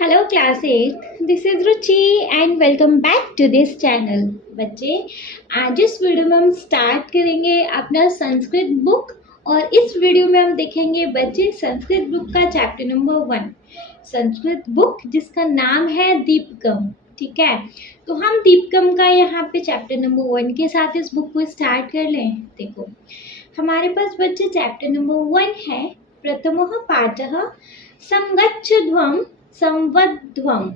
Hello class 8, this is Ruchi and welcome back to this channel. बच्चे, आज इस video में हम स्टार्ट करेंगे अपना संस्कृत बुक और इस वीडियो में हम देखेंगे बच्चे संस्कृत बुक का चैप्टर नंबर 1, संस्कृत बुक जिसका नाम है दीपकम। ठीक है, तो हम दीपकम का यहाँ पे चैप्टर नंबर 1 के साथ इस बुक को स्टार्ट कर लें। देखो, हमारे पास बच्चे चैप्टर नंबर 1 है। प्रथमः पाठः संगच्छध्वम् संवध्वम्।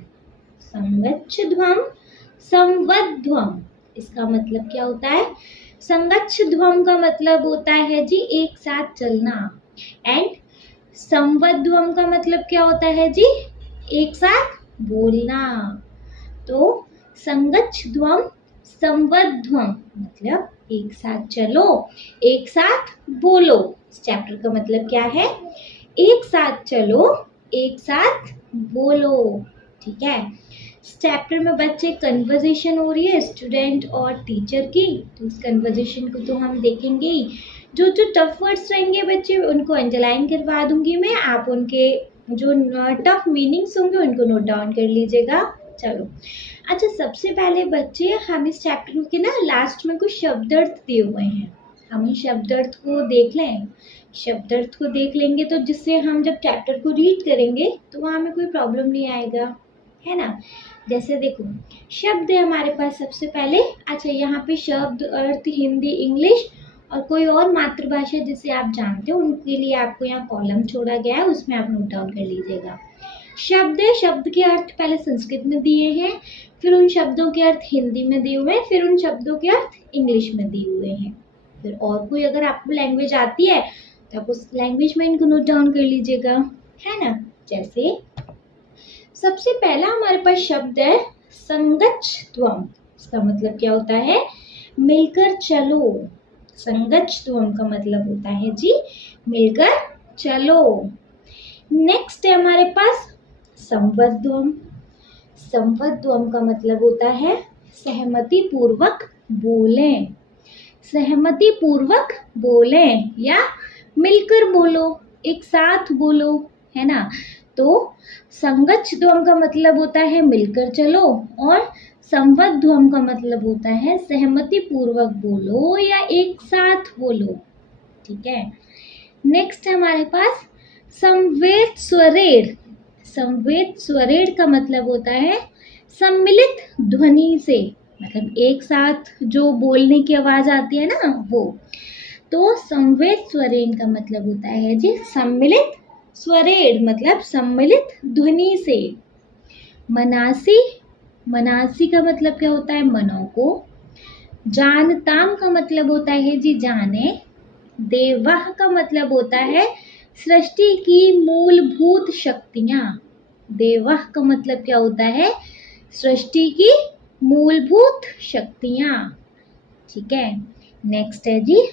संगच्छध्वम् संवध्वम्, इसका मतलब क्या होता है? संगच्छध्वम् का मतलब होता है जी एक साथ चलना, एंड संवध्वम् का मतलब क्या होता है जी? एक साथ बोलना। तो संगच्छध्वम् संवध्वम् मतलब एक साथ चलो, एक साथ बोलो। इस चैप्टर का मतलब क्या है? एक साथ चलो, एक साथ बोलो। ठीक है, इस चैप्टर में बच्चे कन्वर्सेशन हो रही है स्टूडेंट और टीचर की, तो इस कन्वर्सेशन को तो हम देखेंगे ही। जो जो टफ वर्ड्स रहेंगे बच्चे उनको अंडरलाइन करवा दूंगी मैं, आप उनके जो टफ मीनिंग्स होंगे उनको नोट डाउन कर लीजिएगा। चलो, अच्छा, सबसे पहले बच्चे हम इस चैप्टर के ना लास्ट में कुछ शब्द अर्थ दिए हुए हैं, हम उन शब्द अर्थ को देख लें। शब्द अर्थ को देख लेंगे तो जिससे हम जब चैप्टर को रीड करेंगे तो वहाँ हमें कोई प्रॉब्लम नहीं आएगा, है ना। जैसे देखो, शब्द है हमारे पास सबसे पहले। अच्छा, यहाँ पे शब्द अर्थ हिंदी, इंग्लिश और कोई और मातृभाषा जिसे आप जानते हो उनके लिए आपको यहाँ कॉलम छोड़ा गया है, उसमें आप नोट डाउन कर लीजिएगा। शब्द है, शब्द के अर्थ पहले संस्कृत में दिए हैं, फिर उन शब्दों के अर्थ हिंदी में दिए हुए हैं, फिर उन शब्दों के अर्थ इंग्लिश में दिए हुए हैं। फिर और कोई अगर आपको लैंग्वेज आती है तो आप उस लैंग्वेज में इनको नोट डाउन कर लीजिएगा, है ना। जैसे सबसे पहला हमारे पास शब्द है संगच्छध्वम्। इसका मतलब क्या होता है? मिलकर चलो। संगच्छध्वम् का मतलब होता है जी मिलकर चलो। नेक्स्ट है हमारे पास संवध्वम्। संवध्वम् का मतलब होता है सहमति पूर्वक बोलें। सहमति पूर्वक बोलें या मिलकर बोलो, एक साथ बोलो, है ना। तो संगच्छध्वम् का मतलब होता है मिलकर चलो और संवध्वम् का मतलब होता है सहमति पूर्वक बोलो या एक साथ बोलो। ठीक है, नेक्स्ट है हमारे पास संवेद स्वरेण। संवेद स्वरेण का मतलब होता है सम्मिलित ध्वनि से, मतलब एक साथ जो बोलने की आवाज आती है ना वो। तो संवेद स्वरेण का मतलब होता है जी सम्मिलित स्वरेण, मतलब सम्मिलित ध्वनि से। मनासी, मनासी का मतलब क्या होता है? मनों को। जानताम का मतलब होता है जी जाने। देवाः का मतलब होता है सृष्टि की मूलभूत शक्तियाँ। देवाः का मतलब क्या होता है? सृष्टि की मूलभूत शक्तियाँ। ठीक है, नेक्स्ट है जी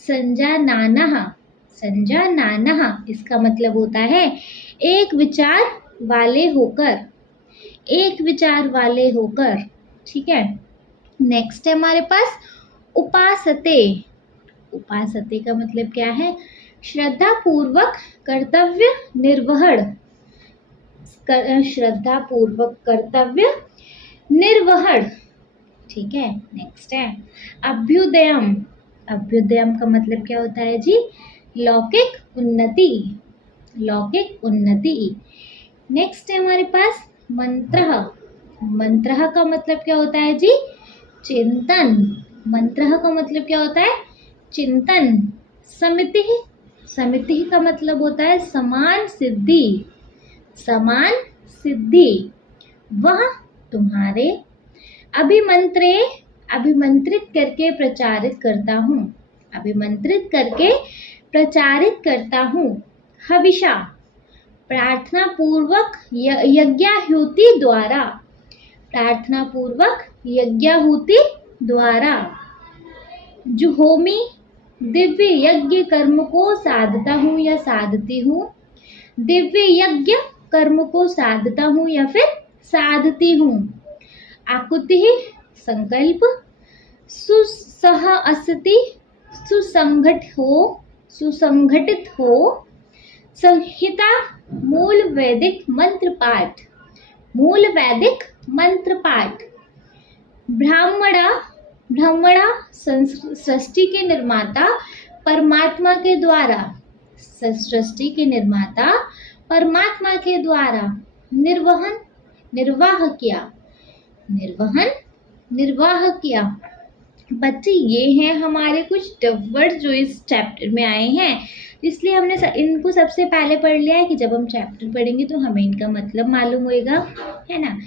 संजानानः। संजानानः इसका मतलब होता है एक विचार वाले होकर, एक विचार वाले होकर। ठीक है, नेक्स्ट है हमारे पास उपासते। उपासते का मतलब क्या है? श्रद्धा पूर्वक कर्तव्य निर्वहण। श्रद्धा पूर्वक कर्तव्य निर्वहण। ठीक है, नेक्स्ट है अभ्युदयम्। अभ्युदयम् का मतलब क्या होता है जी? लौकिक उन्नति, लौकिक उन्नति। नेक्स्ट है हमारे पास मंत्रः। मंत्रः का मतलब क्या होता है जी? चिंतन। मंत्रः का मतलब क्या होता है? चिंतन। समितिः, समितिः का मतलब होता है समान सिद्धि, समान सिद्धि। वह तुम्हारे अभिमंत्रे, अभिमंत्रित करके प्रचारित करता हूँ, अभिमंत्रित करके प्रचारित करता हूँ। हविषा, प्रार्थना पूर्वक यज्ञाहुति द्वारा, प्रार्थना पूर्वक यज्ञाहुति द्वारा। जुहोमी, दिव्य यज्ञ कर्म को साधता हूँ या साधती हूँ। दिव्य यज्ञ कर्म को साधता हूँ या फिर साधती हूँ। आकुति, संकल्प। सुसह अस्ति, सुसंगठित हो, सुसंगठित हो। संहिता, मूल वैदिक मंत्र पाठ। मूल वैदिक मंत्र पाठ। ब्राह्मणा ब्राह्मणा सृष्टि के निर्माता परमात्मा के द्वारा। सृष्टि के निर्माता परमात्मा के द्वारा निर्वहन निर्वाह किया। निर्वहन निर्वाह किया। बच्चे ये हैं हमारे कुछ टफ वर्ड जो इस चैप्टर में आए हैं, इसलिए हमने इनको सबसे पहले पढ़ लिया है कि जब हम चैप्टर पढ़ेंगे तो हमें इनका मतलब मालूम होएगा, है ना।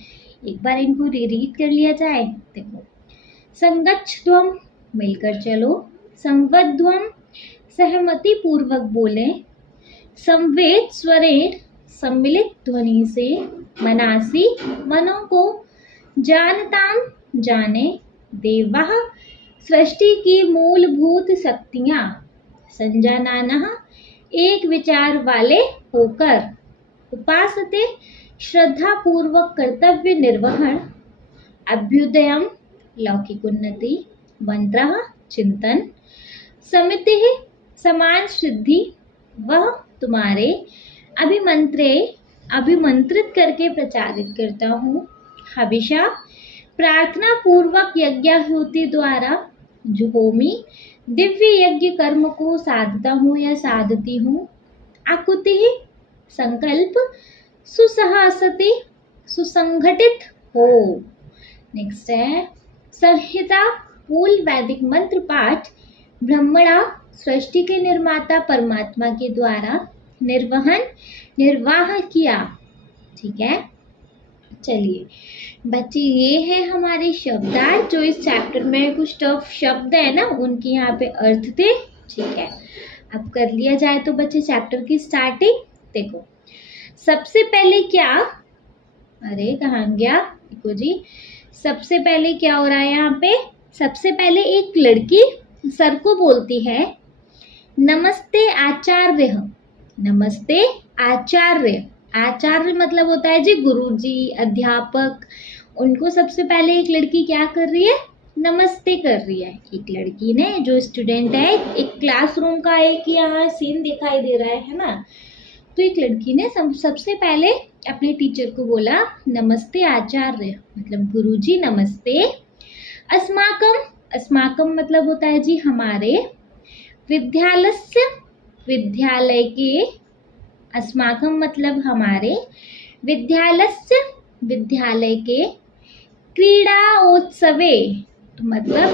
एक बार इनको रीड कर लिया जाए। देखो, संगच्छध्वम मिलकर चलो, संवध्वम सहमति पूर्वक बोले, संवेद स्वरेण सम्मिलित ध्वनि से, मनासी मनों को, जानताम जाने, देवाः सृष्टि की मूलभूत शक्तियाँ, संजानानः एक विचार वाले होकर, उपासते श्रद्धा पूर्वक कर्तव्य निर्वहण, अभ्युदयम लौकिक उन्नति, मंत्रः चिंतन, समिति समान सिद्धि, वह तुम्हारे अभिमंत्रित करके प्रचारित करता हूँ। हविषा प्रार्थना पूर्वक यज्ञाहुति द्वारा जुहोमी, दिव्य यज्ञ कर्म को साधता हूँ या साधती हूँ। आकुति संकल्प, सुसहसति सुसंगठित हो। नेक्स्ट है संहिता मूल वैदिक मंत्र पाठ। ब्रह्मणा सृष्टि के निर्माता परमात्मा के द्वारा निर्वहन निर्वाह किया। ठीक है, चलिए बच्चे ये है हमारे शब्दार्थ जो इस चैप्टर में कुछ टफ शब्द है ना उनके यहाँ पे अर्थ थे। ठीक है, अब कर लिया जाए तो बच्चे चैप्टर की स्टार्टिंग। देखो सबसे पहले क्या, अरे कहाँ गया, देखो जी सबसे पहले क्या हो रहा है यहाँ पे। सबसे पहले एक लड़की सर को बोलती है नमस्ते आचार्य। नमस्ते आचार्य। आचार्य मतलब होता है जी गुरुजी, अध्यापक। उनको सबसे पहले एक लड़की क्या कर रही है, नमस्ते कर रही है। एक लड़की ने, जो स्टूडेंट है, एक क्लासरूम का एक यहाँ सीन दिखाई दे रहा है ना। तो एक लड़की ने सबसे पहले अपने टीचर को बोला नमस्ते आचार्य, मतलब गुरुजी नमस्ते। अस्माकम, अस्माकम मतलब होता है जी हमारे, विद्यालस्य विद्यालय के, अस्माकम मतलब हमारे, विद्यालस्य विद्यालय के, क्रीड़ाओत्सवे तो मतलब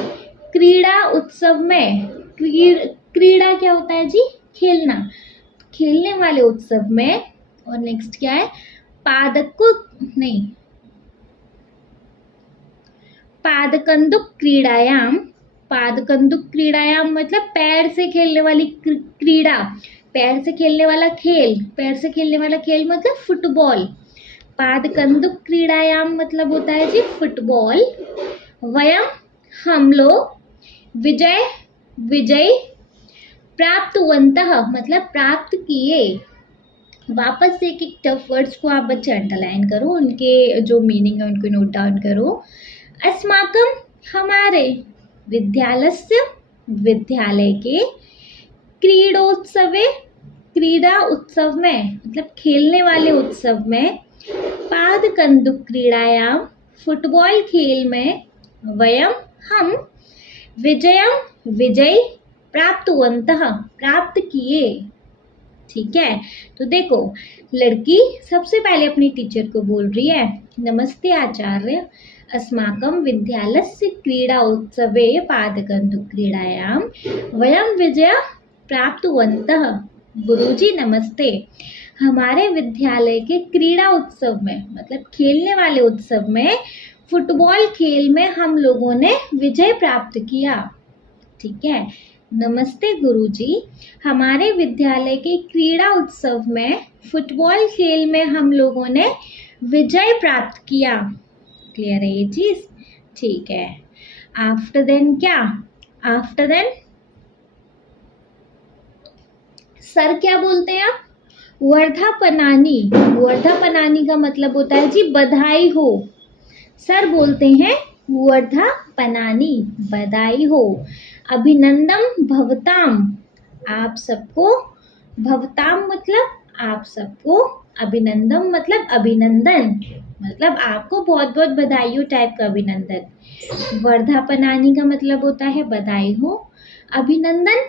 क्रीड़ा उत्सव में, क्रीड़ा क्या होता है जी, खेलना, खेलने वाले उत्सव में। और नेक्स्ट क्या है, पादकंदुक क्रीड़ायाम। पादकंदुक क्रीड़ायाम मतलब पैर से खेलने वाली क्रीड़ा, पैर से खेलने वाला खेल, पैर से खेलने वाला खेल मतलब फुटबॉल। पादकंदुक क्रीड़ायाम मतलब होता है जी फुटबॉल। वयम हम लोग, विजय प्राप्तवन्तः मतलब प्राप्त किए। वापस से एक टफ वर्ड्स को आप बच्चे अंडरलाइन करो, उनके जो मीनिंग है उनको नोट डाउन करो। अस्माकम हमारे, विद्यालस्य विद्यालय के, क्रीडोत्सवे क्रीड़ा उत्सव में मतलब खेलने वाले उत्सव में, पादकंदुक क्रीड़ायाम फुटबॉल खेल में, वयम हम, विजयम विजय प्राप्तवन्तः प्राप्त किए। ठीक है, तो देखो लड़की सबसे पहले अपनी टीचर को बोल रही है नमस्ते आचार्य, अस्माकं विद्यालयस्य क्रीड़ा उत्सवे पादकंदुक क्रीड़ायां वयं विजय प्राप्तवन्तः। गुरुजी नमस्ते। हमारे विद्यालय के क्रीड़ा उत्सव में मतलब खेलने वाले उत्सव में, फुटबॉल खेल में हम लोगों ने विजय प्राप्त किया। ठीक है, नमस्ते गुरुजी, हमारे विद्यालय के क्रीड़ा उत्सव में फुटबॉल खेल में हम लोगों ने विजय प्राप्त किया। क्लियर है ये चीज? ठीक है। आफ्टर देन क्या? आफ्टर देन सर क्या बोलते हैं आप? वर्धापनानी। वर्धापनानी का मतलब होता है जी बधाई हो। सर बोलते हैं वर्धापनानी, बधाई हो। अभिनंदन भवताम, आप सबको, भवताम मतलब आप सबको अभिनंदन मतलब अभिनंदन, मतलब आपको बहुत बहुत बधाई हो टाइप का अभिनंदन। वर्धापनानि का मतलब होता है बधाई हो। अभिनंदन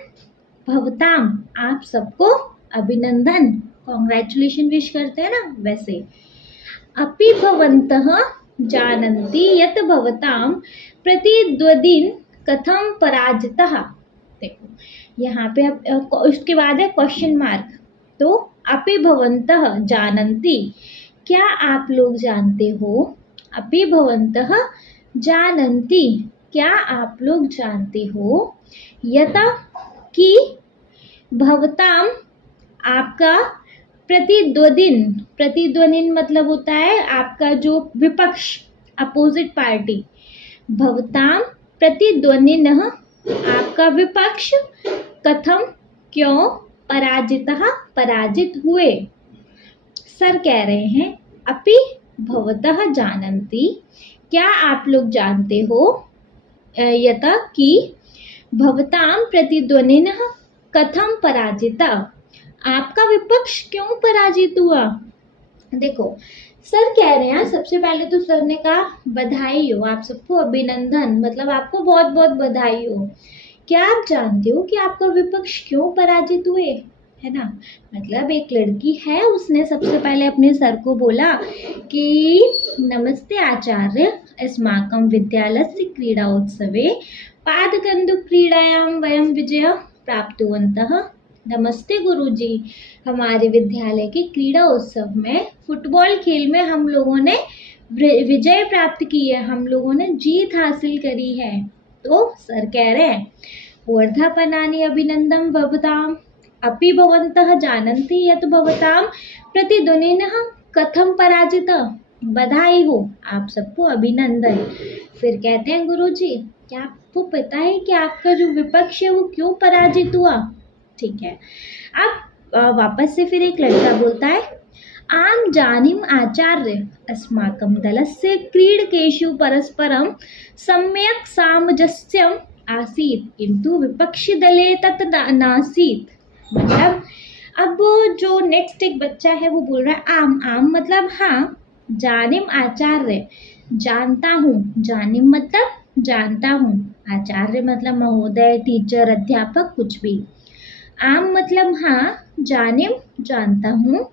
भवताम, आप सबको अभिनंदन, कॉन्ग्रेचुलेशन विश करते हैं ना वैसे। अपि भवन्तः जानन्ति यत् भवतां प्रतिद्वदिन कथम पराजितः। देखो यहाँ पे अब उसके बाद है क्वेश्चन मार्क। तो अपि भवन्तः जानन्ति, क्या आप लोग जानते हो। अपि भवन्तः जानन्ति, क्या आप लोग जानते हो। यत कि भवतां, आपका प्रतिद्वंदिन, प्रतिद्वंदिन मतलब होता है आपका जो विपक्ष, अपोजिट पार्टी। भवतां प्रतिद्वंदिनः, आपका विपक्ष, कथम क्यों, पराजितः पराजित हुए। सर कह रहे हैं अपि भवतः जानन्ति, क्या आप लोग जानते हो, यत कि भवतां प्रतिद्वंदिनः कथम पराजिता, आपका विपक्ष क्यों पराजित हुआ। देखो सर कह रहे हैं, सबसे पहले तो सर ने कहा बधाई हो, आप सबको अभिनंदन, मतलब आपको बहुत बहुत बधाई हो। क्या आप जानते हो कि आपका विपक्ष क्यों पराजित हुए, है ना। मतलब एक लड़की है, उसने सबसे पहले अपने सर को बोला कि नमस्ते आचार्य, अस्माकं विद्यालयस्य क्रीड़ा उत्सवे पादकन्दुक क्रीडायां वयं विजय प्राप्तवन्तः। नमस्ते गुरुजी, हमारे विद्यालय के क्रीड़ा उत्सव में फुटबॉल खेल में हम लोगों ने विजय प्राप्त की है, हम लोगों ने जीत हासिल करी है। तो सर कह रहे हैं वर्धापनानि अभिनंदन भवताम, अपि भवन्तः जानन्ति यत् भवतां प्रतिद्वंदिनः कथम पराजित, बधाई हो, आप सबको अभिनंदन। फिर कहते हैं गुरुजी, क्या आपको पता है कि आपका जो विपक्ष है वो क्यों पराजित हुआ। ठीक है, अब वापस से फिर एक लड़का बोलता है आम जानीम आचार्य, अस्माकं दलस्य क्रीडकेषु परस्परं सम्यक् सामंजस्यम् आसीत्, किंतु विपक्षी दले तत् नासीत्। मतलब अब जो नेक्स्ट एक बच्चा है वो बोल रहा है आम, आम मतलब हाँ, जानिम आचार्य, जानता हूँ, जानिम मतलब जानता हूँ, आचार्य मतलब महोदय, टीचर, अध्यापक, कुछ भी। आम मतलब हाँ, जानिम जानता हूँ,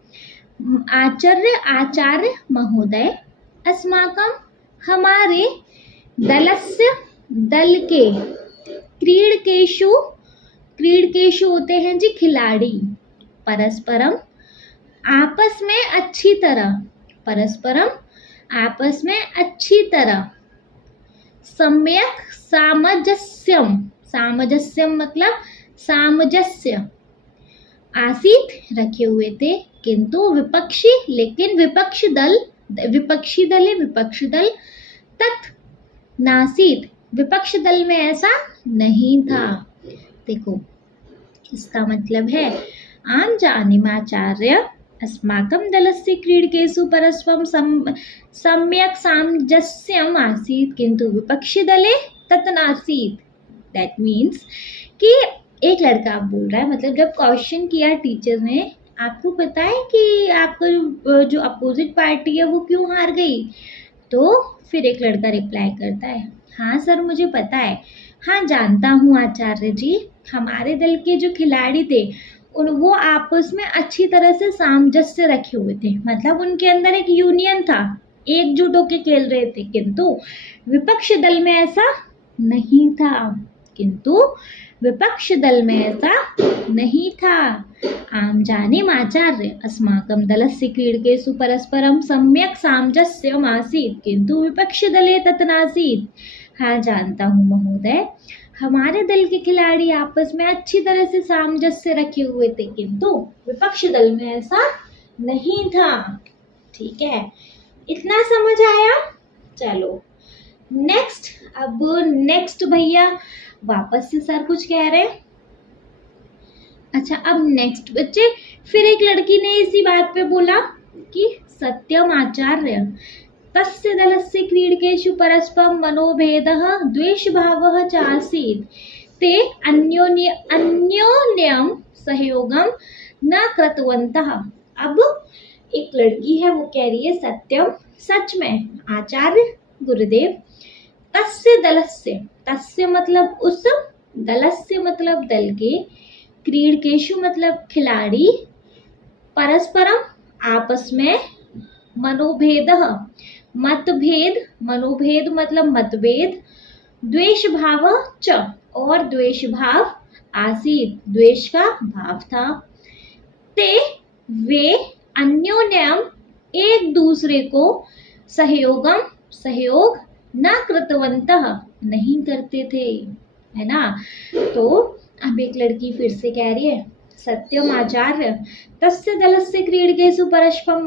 आचार्य आचार्य महोदय, अस्माकं हमारे, दलस्य दल के, क्रीडकेषु, क्रीडकेषु होते हैं जी खिलाड़ी, परस्परम आपस में अच्छी तरह, परस्परम आपस में अच्छी तरह, सम्यक सामंजस्यम, सामंजस्यम मतलब सामंजस्य, आसीत रखे हुए थे, किंतु विपक्षी, लेकिन विपक्षी दल, विपक्षी दल है, विपक्षी दल, तत् नासीत, विपक्ष दल में ऐसा नहीं था। देखो इसका मतलब है आम जानीमाचार्य, अस्माकं दलस्य क्रीडकेषु परस्परं सम्यक् सामंजस्यम् आसीत्, किंतु विपक्षी दले तत् नासीत्। दैट मीन्स कि एक लड़का बोल रहा है, मतलब जब क्वेश्चन किया टीचर ने, आपको पता है कि आपका जो अपोजिट पार्टी है वो क्यों हार गई। तो फिर एक लड़का रिप्लाई करता है हाँ सर मुझे पता है, हाँ जानता हूँ आचार्य जी, हमारे दल के जो खिलाड़ी थे वो आपस में अच्छी तरह से सामंजस्य रखे हुए थे, मतलब उनके अंदर एक यूनियन था, एकजुट होकर खेल रहे थे, किंतु विपक्ष दल में ऐसा नहीं था, किंतु विपक्ष दल में ऐसा नहीं था। आम जानीम आचार्य, अस्माकं दलस्य क्रीडकेषु परस्परं सम्यक् सामंजस्यम् आसीत्, किंतु विपक्ष दले तत् नासीत्। हाँ जानता हूँ महोदय, हमारे दल के खिलाड़ी आपस में अच्छी तरह से सामंजस्य रखे हुए थे, किंतु विपक्ष दल में ऐसा नहीं था। ठीक है, इतना समझ आया। चलो नेक्स्ट, अब नेक्स्ट भैया वापस से सर कुछ कह रहे हैं। अच्छा अब नेक्स्ट बच्चे, फिर एक लड़की ने इसी बात पे बोला कि सत्यम आचार्य, तस्य दलस्य क्रीडकेषु परस्परं मनोभेदः द्वेषभावः च आसीत्, ते अन्योन्यं सहयोगं न कृतवन्तः। अब एक लड़की है, वो कह रही है सत्यम, सच में आचार्य गुरुदेव, तस्य दलस्य, तस्य मतलब उस, दलस्य मतलब दल के, क्रीडकेशु मतलब खिलाड़ी, परस्परम आपस में, मनोभेद मतभेद, मनोभेद मतलब मतभेद, द्वेष भाव च और द्वेष भाव, आसीत द्वेष का भाव था, ते वे अन्योन्यम एक दूसरे को, सहयोगम सहयोग, न कृतवंतः नहीं करते थे, है ना। तो अब एक लड़की फिर से कह रही है सत्यम आचार्य, तस्य दलस्य क्रीडकेषु परस्परं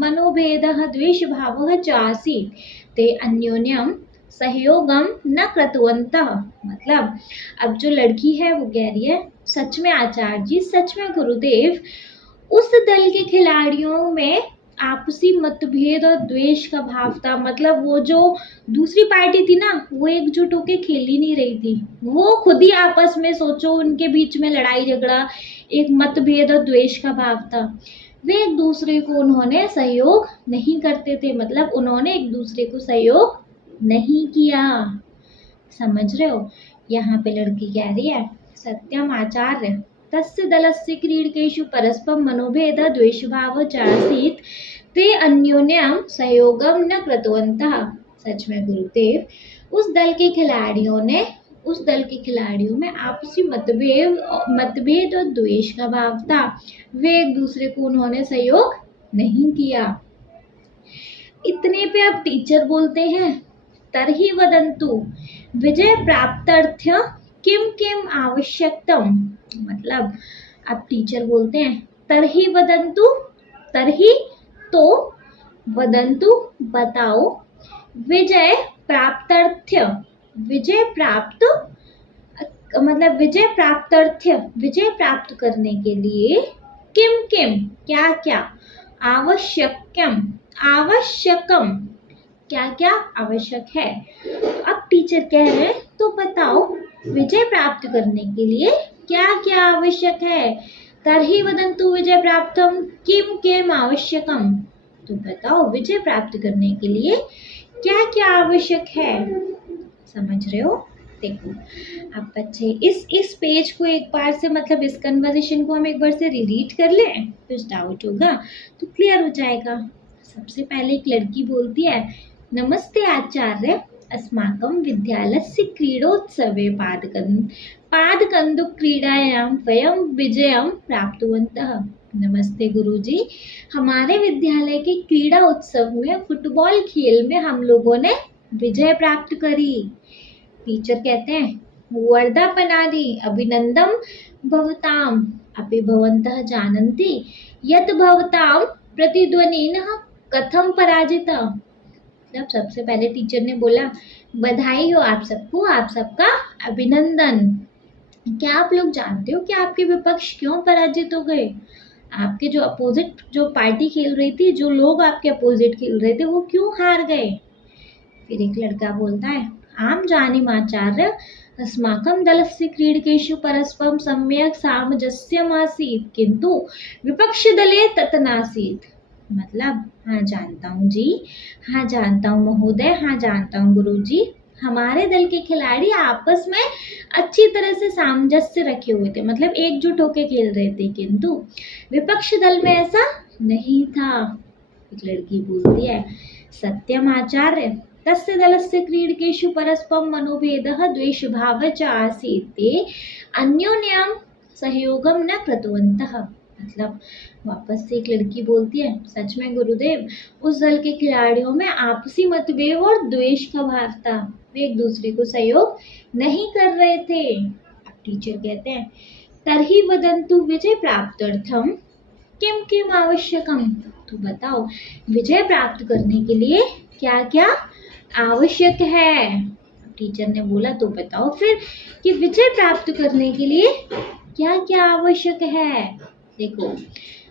मनोभेदः द्वेषभावः च आसीत्, ते अन्योन्यम सहयोगम न कृतवन्तः। मतलब अब जो लड़की है वो कह रही है सच में आचार्य जी, सच में गुरुदेव, उस दल के खिलाड़ियों में आपसी मतभेद और द्वेष का भाव था। मतलब वो जो दूसरी पार्टी थी ना, वो एकजुट होके खेल ही नहीं रही थी, वो खुद ही आपस में, सोचो उनके बीच में लड़ाई झगड़ा, एक मतभेद और द्वेष का भाव था। वे एक दूसरे को उन्होंने सहयोग नहीं करते थे, मतलब उन्होंने एक दूसरे को सहयोग नहीं किया। समझ रहे हो, यहाँ पे लड़की कह रही है सत्यम आचार्य, तस्य दलस्य क्रीडकेषु परस्परं मनोभेद द्वेषभाव च आसीत्, ते अन्योन्यं सहयोगम न कृतवन्तः। सच में गुरुदेव, उस दल के खिलाड़ियों में आपसी मतभेद और द्वेष का भाव था, वे एक दूसरे को उन्होंने सहयोग नहीं किया। इतने पे अब टीचर बोलते हैं तरहि वदन्तु विजय प्राप्त्यर्थ किम किम आवश्यकतम। मतलब अब टीचर बोलते हैं तरहि वदन्तु, तरहि तो, वदन्तु बताओ, विजय प्राप्त्यर्थ, विजय प्राप्त मतलब विजय प्राप्त्यर्थ, विजय प्राप्त करने के लिए, किम किम क्या क्या, आवश्यकम आवश्यकम क्या क्या आवश्यक है। अब टीचर कह रहे हैं तो बताओ विजय प्राप्त करने के लिए क्या क्या आवश्यक है। तरहि वदन्तु विजय प्राप्तम किम किम आवश्यकम, तो बताओ विजय प्राप्त करने के लिए क्या क्या आवश्यक है। समझ रहे हो। देखो अब बच्चे इस पेज को एक बार से, मतलब इस कन्वर्सेशन को हम एक बार से रीड कर लें, कुछ डाउट होगा तो क्लियर हो जाएगा। सबसे पहले एक लड़की बोलती है नमस्ते आचार्य, अस्माकं विद्यालयस्य क्रीडोत्सवे पादकन्दुक्रीडायां वयं विजयं प्राप्तवन्तः। नमस्ते गुरुजी, हमारे विद्यालय के क्रीड़ा उत्सव में फुटबॉल खेल में हम लोगों ने विजय प्राप्त करी। टीचर कहते हैं वर्धापनानि अभिनंदन भवताम, अपि भवन्तः जानन्ति यत् भवतां प्रतिद्वन्दिनः कथं पराजिता। मतलब सबसे पहले टीचर ने बोला बधाई हो आप सबको, आप सबका अभिनंदन। क्या आप लोग जानते हो कि आपके विपक्ष क्यों पराजित हो गए? आपके जो अपोजिट जो पार्टी खेल रही थी, जो लोग आपके अपोजिट खेल रहे थे, वो क्यों हार गए? फिर एक लड़का बोलता है आम जानीमाचार्य, अस्माकं दलस्य क्रीडकेषु परस्परं सम्यक् सामञ्जस्यमासीत्, किन्तु विपक्षदले तत् नासीत्। मतलब हाँ जानता हूँ जी, हाँ जानता हूँ महोदय, हाँ जानता हूँ गुरुजी, हमारे दल के खिलाड़ी आपस में अच्छी तरह से सामंजस्य रखे हुए थे, मतलब एकजुट होकर खेल रहे थे, किंतु विपक्ष दल में ऐसा नहीं था। एक लड़की बोलती है सत्यम आचार्य, तस्य दलस्य क्रीडकेषु परस्परं मनोभेदः द्वेषभावः च आसीत्, ते अन्योन्यं सहयोगं न कृतवन्तः। मतलब वापस से एक लड़की बोलती है सच में गुरुदेव, उस दल के खिलाड़ियों में आपसी मतभेद और द्वेष का भाव था, वे एक दूसरे को सहयोग नहीं कर रहे थे। अब टीचर कहते हैं तरहि वदन्तु विजय प्राप्त्यर्थम किम किम आवश्यकम, तो बताओ विजय प्राप्त करने के लिए क्या क्या आवश्यक है। टीचर ने बोला तो बताओ फिर कि विजय प्राप्त करने के लिए क्या क्या आवश्यक है। देखो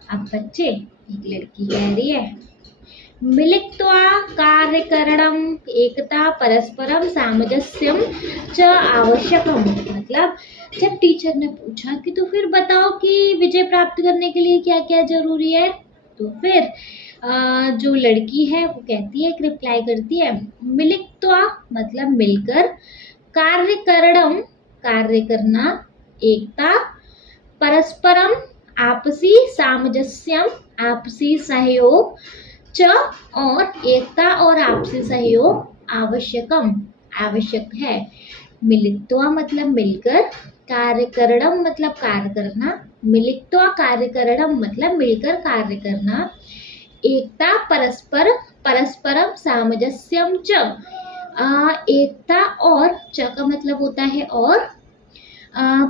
अब बच्चे, एक लड़की कह रही है मिलित्वा कार्यकरणम एकता परस्परम सामंजस्यम च आवश्यकम। मतलब जब टीचर ने पूछा कि तो फिर बताओ कि विजय प्राप्त करने के लिए क्या क्या जरूरी है, तो फिर जो लड़की है वो कहती है, एक रिप्लाई करती है, मिलित्वा मतलब मिलकर, कार्यकरणम कार्य करना, एकता, परस्परम आपसी सामंजस्यम आपसी सहयोग च, और एकता और आपसी सहयोग आवश्यकम आवश्यक है। मिलित्वा मतलब मिलकर, कार्यकरणम मतलब कार्य करना, मिलित्वा कार्यकरणम मतलब मिलकर कार्य करना, एकता परस्परम सामंजस्यम च, एकता और च का मतलब होता है और,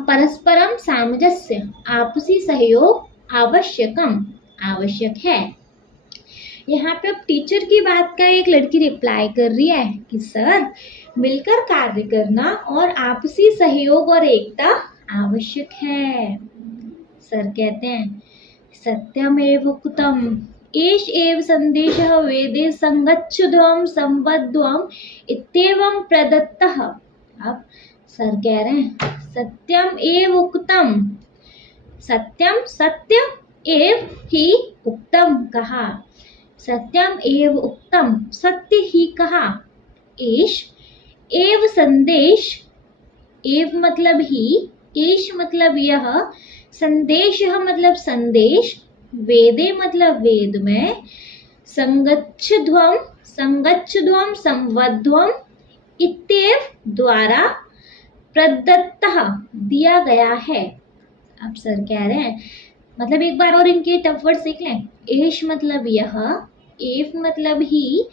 परस्परम सामंजस्य आपसी सहयोग आवश्यकम आवश्यक है। यहाँ पे अब टीचर की बात का एक लड़की रिप्लाई कर रही है कि सर मिलकर कार्य करना और आपसी सहयोग और एकता आवश्यक है। सर कहते हैं, सत्यमेव उक्तम एष एव संदेशः वेदे संगच्छध्वं संवध्वम् इत्येवं प्रदत्तः। अब सर कह रहे हैं सत्यम एव उक्तम, सत्यम सत्य एव ही उक्तम कहा, सत्यम एव उक्तम सत्य ही कहा, एष एव संदेश, एव मतलब ही, एष मतलब यह, संदेश मतलब संदेश, वेदे मतलब वेद में, संगच्छध्वम संवध्वम इत्येव द्वारा प्रदत्तः दिया गया है। अब सर कह रहे हैं, मतलब एक बार और इनके टफ वर्ड सीख लें। एश मतलब यह, एव मतलब ही,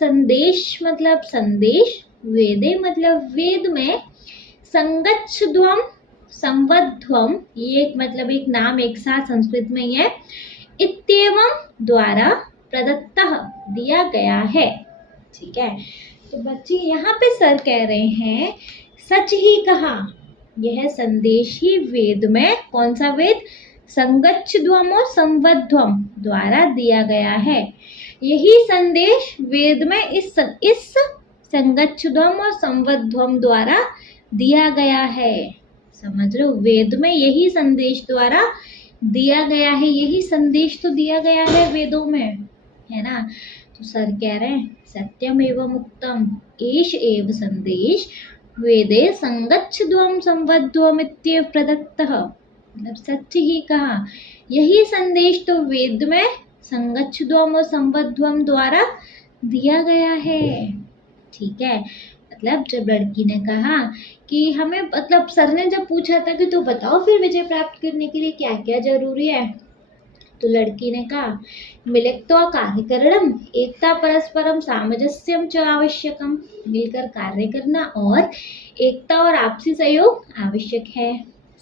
संदेश मतलब संदेश, वेदे मतलब वेद में, संगच्छध्वम संवध्वम ये एक मतलब एक नाम एक साथ संस्कृत में ही है, इत्येवं द्वारा प्रदत्तः दिया गया है। ठीक है, तो बच्चे यहाँ पे सर कह रहे हैं सच ही कहा, यह संदेश ही वेद में, कौन सा वेद, संगच्छध्वम और संवध्वम द्वारा दिया गया है। यही संदेश वेद में इस संगच्छध्वम और संवध्वम द्वारा दिया गया है। समझ रहे हो, वेद में यही संदेश द्वारा दिया गया है, यही संदेश तो दिया गया है वेदों में, है ना। तो सर कह रहे हैं सत्यम एवं मुक्तम एष एव संदेश वेदे संगच्छध्वम संवध्वम इत्येव प्रदत्तः, मतलब सच ही कहा, यही संदेश तो वेद में संगच्छध्वम और संवध्वम द्वारा दिया गया है। ठीक है, मतलब जब लड़की ने कहा कि हमें, मतलब सर ने जब पूछा था कि तो बताओ फिर विजय प्राप्त करने के लिए क्या क्या जरूरी है, तो लड़की ने कहा मिलित्वा कार्यकरणम एकता परस्परम सामंजस्यम च आवश्यकम, मिलकर कार्य करना और एकता और आपसी सहयोग आवश्यक है।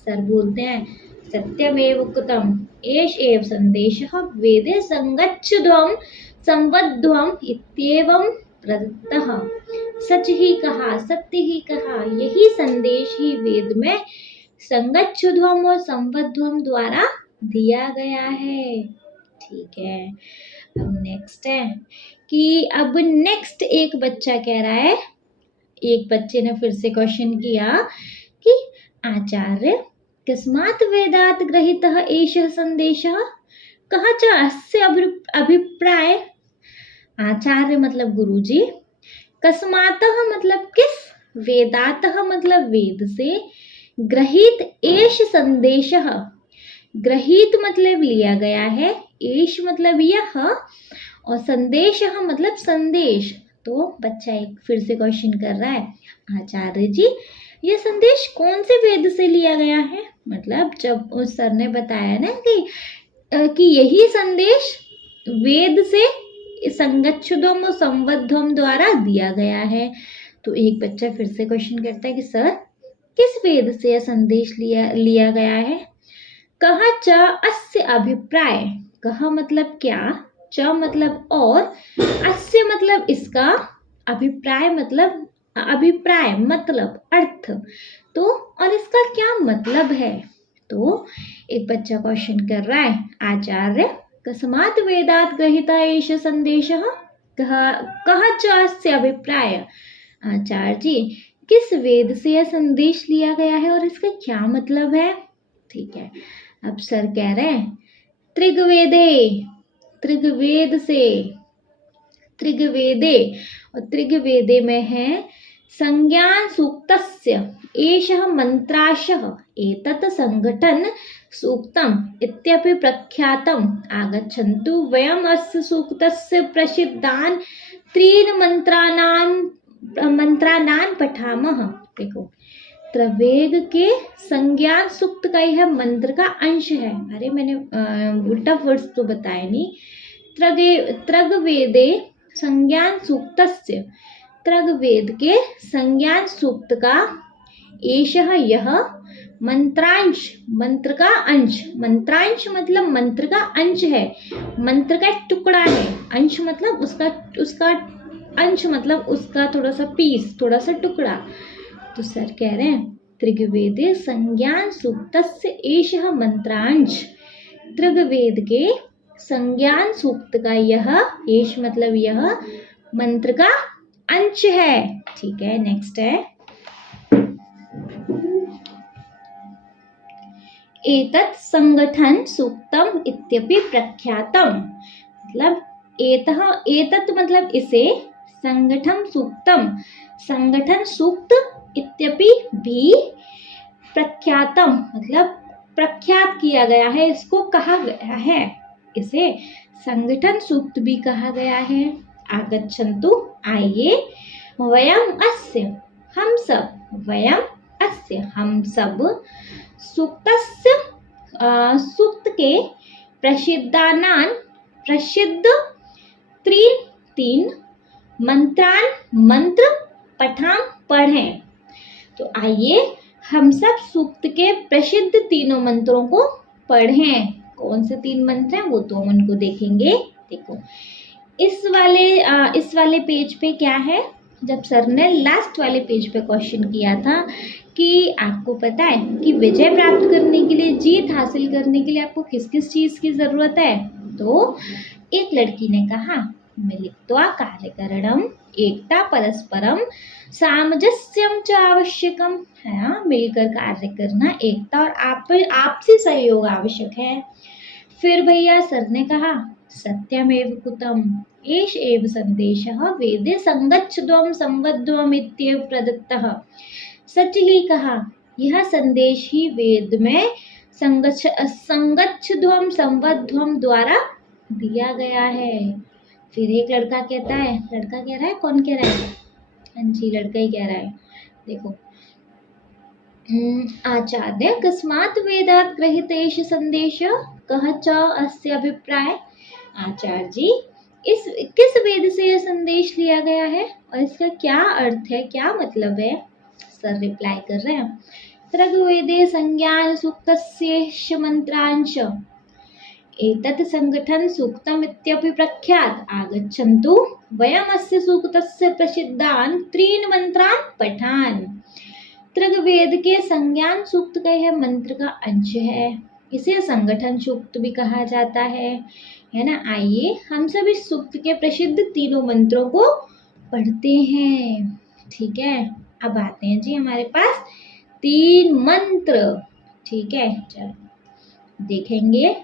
सर बोलते हैं सत्यमेव उक्तम एष एव संदेशः वेदे संगच्छध्वम संवध्वम इत्येवं प्रदत्तः, सच ही कहा, सत्य ही कहा, यही संदेश ही वेद में संगच्छध्वम और संवध्वम द्वारा दिया गया है। ठीक है, अब नेक्स्ट है कि अब नेक्स्ट एक बच्चा कह रहा है, एक बच्चे ने फिर से क्वेश्चन किया कि आचार्य कस्मात् वेदात् ग्रहीतः एषः संदेशः, कः च अस्य अभिप्राय। आचार्य मतलब गुरुजी, कस्मातः मतलब किस, वेदातः मतलब वेद से, ग्रहीत एष संदेशः, ग्रहीत मतलब लिया गया है, एष मतलब यह, और संदेशः मतलब संदेश। तो बच्चा एक फिर से क्वेश्चन कर रहा है, आचार्य जी ये संदेश कौन से वेद से लिया गया है, मतलब जब उस सर ने बताया ना कि यही संदेश वेद से संगच्छध्वम और संवध्वम द्वारा दिया गया है, तो एक बच्चा फिर से क्वेश्चन करता है कि सर किस वेद से यह संदेश लिया गया है। कह च अस्य अभिप्राय, कह मतलब क्या, च मतलब और, अस्य मतलब इसका, अभिप्राय मतलब अभिप्राय मतलब अर्थ, तो और इसका क्या मतलब है। तो एक बच्चा क्वेश्चन कर रहा है, आचार्य कस्मात् वेदात् ग्रहीतः एष संदेशः, कह च अस्य अभिप्राय, आचार्य जी किस वेद से यह संदेश लिया गया है और इसका क्या मतलब है। ठीक है, अब सर कह रहे हैं त्रिगवेदे, त्रिगवेद से, त्रिगवेदे, और त्रिगवेदे में है संज्ञान सूक्तस्य एषः मंत्रांशः एतत् संघटन सूक्तम् इत्यपि प्रख्यातम् आगच्छन्तु वयम् अस्य सूक्तस्य प्रसिद्धान् त्रीन् मंत्राणां पठामः। देखो, त्रिवेद के संज्ञान सूक्त का यह मंत्र का अंश है। अरे मैंने उल्टा वर्ड्स तो बताया नहीं। त्रिगवेदे संज्ञान सूक्तस्य, त्रिगवेद के संज्ञान सूक्त का एषः यह मंत्रांश, मंत्र का अंश, मंत्रांश मतलब मंत्र का अंश है, मंत्र का एक टुकड़ा है। अंश मतलब उसका अंश मतलब उसका थोड़ा सा पीस, थोड़ा सा टुकड़ा। तो सर कह रहे हैं त्रिगवेदे संज्ञान सूक्तस्य एषः मंत्रांश, त्रिगवेद के संज्ञान सूक्त का यह, एष मतलब यह, मंत्र का अंश है। ठीक है, नेक्स्ट है एतत् संगठन सूक्तम इत्यपि प्रख्यातम। मतलब एतत् मतलब इसे, संगठन सूक्तम, संगठन सूक्त, इत्यपि भी, प्रख्यातम मतलब प्रख्यात किया गया है, इसको कहा गया है, इसे संगठन सूक्त भी कहा गया है। आगच्छन्तु आइए, वयम अस्य हम सब, वयम अस्य हम सब, सूक्तस्य सूक्त के प्रसिद्धानां, प्रसिद्ध तीन मंत्रान, मंत्र पठाम पढ़ें। तो आइए हम सब सूक्त के प्रसिद्ध तीनों मंत्रों को पढ़ें। कौन से तीन मंत्र हैं वो तो हम उनको देखेंगे। देखो, इस वाले पेज पे क्या है, जब सर ने लास्ट वाले पेज पे क्वेश्चन किया था कि आपको पता है कि विजय प्राप्त करने के लिए, जीत हासिल करने के लिए आपको किस किस चीज़ की ज़रूरत है, तो एक लड़की ने कहा मिलित्वा कार्यकरणम एकता परस्परम सामंजस्यम च आवश्यकम, है ना, मिलकर कार्य करना, एकता और आपसी सहयोग आवश्यक है। फिर भैया सर ने कहा सत्यमेव कुतम एष एव संदेशः वेदे संगच्छध्वम संवध्वम इत्येव प्रदत्तः। सच ही कहा, यह संदेश ही वेद में संगच्छध्वम संवध्वम द्वारा दिया गया है। फिर एक लड़का कहता है, लड़का कह रहा है, कौन कह रहा है? हाँ जी, लड़का ही कह रहा है। देखो, आचार्य कस्मात् वेदात् गृहीत एष संदेश कः च अस्य अभिप्राय। आचार्य जी, इस किस वेद से यह संदेश लिया गया है और इसका क्या अर्थ है, क्या मतलब है? सर रिप्लाई कर रहे हैं, त्रिगवेदे संज्ञान सूक्तस्य मंत्रांश एतत् संगठन सूक्तम इत्यपि प्रख्यात आगच्छन्तु वयम् अस्य सूक्तस्य प्रसिद्धान् त्रीन् मंत्रान् पठान। त्रिगवेद के संज्ञान सूक्त का यह मंत्र का अंश है, इसे संगठन सूक्त भी कहा जाता है ना। आइए हम सब इस सूक्त के प्रसिद्ध तीनों मंत्रों को पढ़ते हैं। ठीक है, अब आते हैं जी हमारे पास तीन मंत्र। ठीक है, चलो देखेंगे।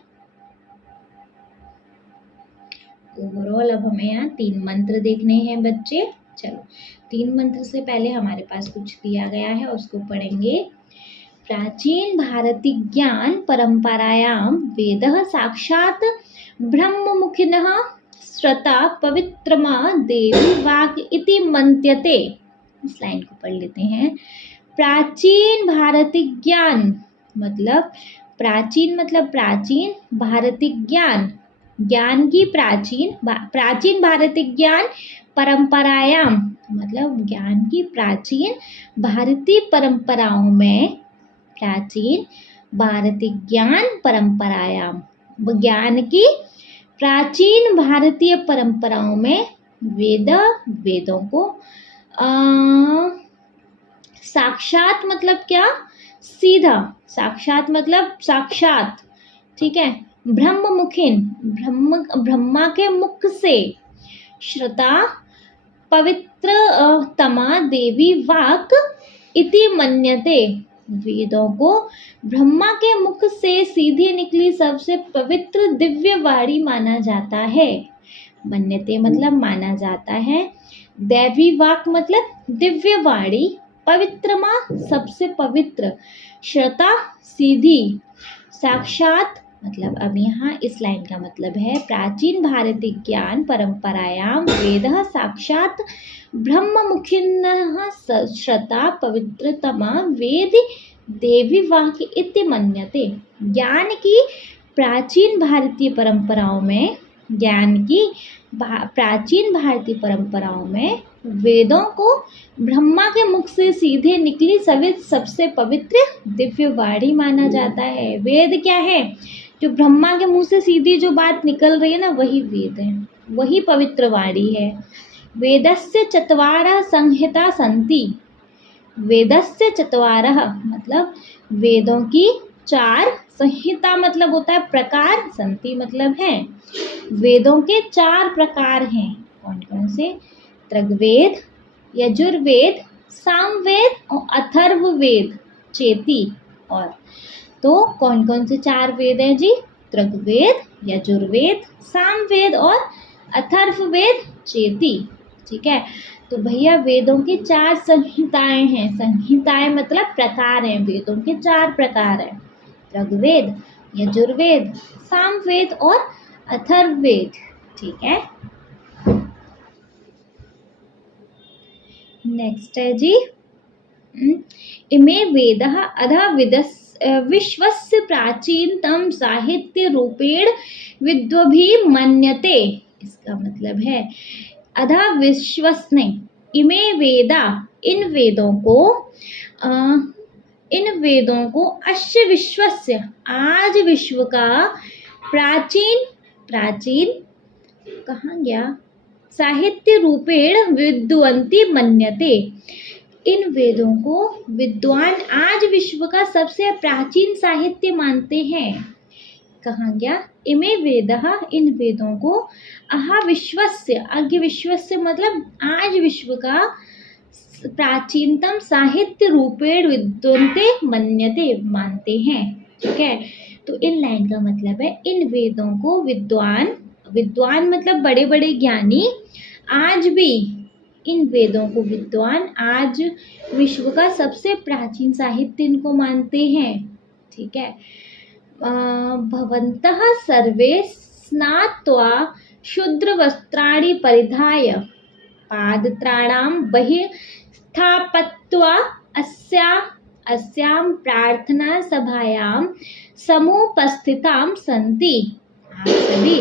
ओवरऑल अब हमें यहाँ तीन मंत्र देखने हैं बच्चे। चलो, तीन मंत्र से पहले हमारे पास कुछ दिया गया है, उसको पढ़ेंगे। प्राचीन भारतीय ज्ञान परंपरायां वेदः साक्षात् ब्रह्ममुखिनः श्रता पवित्रमा देवी वाक् इति मन्यते। इस लाइन को पढ़ लेते हैं। प्राचीन भारतीय ज्ञान मतलब प्राचीन भारतीय ज्ञान, ज्ञान की प्राचीन भारतीय ज्ञान परंपरायाम मतलब ज्ञान की प्राचीन भारतीय परंपराओं में, प्राचीन भारतीय ज्ञान परंपरायाम, ज्ञान की प्राचीन भारतीय परंपराओं में वेदों को साक्षात मतलब क्या, सीधा, साक्षात मतलब साक्षात, ठीक है, ब्रह्ममुखिन ब्रह्मा के मुख से, श्रुता पवित्र तमा देवी वाक इति मन्यते वेदों को ब्रह्मा के मुख से सीधी निकली सबसे पवित्र दिव्य वाणी माना जाता है। मन्यते मतलब माना जाता है। दैवी वाक मतलब दिव्य वाणी। पवित्रमा सबसे पवित्र। श्रता सीधी। साक्षात मतलब अब यहाँ इस लाइन का मतलब है प्राचीन भारतीय ज्ञान परंपरायाम वेदः साक्षात ब्रह्ममुखिनः श्रता पवित्रतमा वेद देवी वाक्य इति मन्यते। ज्ञान की प्राचीन भारतीय परंपराओं में वेदों को ब्रह्मा के मुख से सीधे निकली सबसे पवित्र दिव्य वाणी माना जाता है। वेद क्या है? जो ब्रह्मा के मुंह से सीधी जो बात निकल रही है ना, वही वेद है, वही पवित्र वाणी है। वेदस्य चत्वारः संहिता सन्ति। वेदस्य चत्वारः मतलब वेदों की 4 संहिता मतलब होता है प्रकार, संति मतलब है। वेदों के 4 प्रकार हैं। कौन कौन से? ऋग्वेद, यजुर्वेद, सामवेद और अथर्ववेद चेति। और तो कौन कौन से 4 वेद हैं जी? ऋग्वेद, यजुर्वेद, सामवेद और अथर्ववेद चेति। ठीक है, तो भैया वेदों की 4 संहिताएं हैं। संहिताएं मतलब प्रकार हैं। वेदों के 4 प्रकार हैं, ऋग्वेद, यजुर्वेद, सामवेद और अथर्ववेद। ठीक है, नेक्स्ट है जी इमे वेदः अधः विश्वस्य प्राचीनतम साहित्य रूपेण विद्वभिः मन्यते। इसका मतलब है अधः विश्वस नहीं, इमे वेदा इन वेदों को अस्य विश्वस्य आज विश्व का प्राचीन कहाँ गया साहित्य रूपेण विद्वन्ति मन्यते। इन वेदों को विद्वान आज विश्व का सबसे प्राचीन साहित्य मानते हैं। कहाँ गया? इमे वेदः इन वेदों को अहा विश्वस्य आगे विश्वस्य मतलब आज विश्व का प्राचीनतम साहित्य रूपेण विद्वन्ते मन्यते मानते हैं। ठीक है, तो इन लाइन का मतलब है इन वेदों को विद्वान मतलब बड़े बड़े ज्ञानी आज भी इन वेदों को विद्वान आज विश्व का सबसे प्राचीन साहित्य इनको मानते हैं। ठीक है, भवन्तः सर्वे स्नात्वा शुद्र वस्त्राणि परिधाय पादत्राणां बहिः स्थापयित्वा अस्यां प्रार्थना सभायां समुपस्थितां सन्ति। आप सभी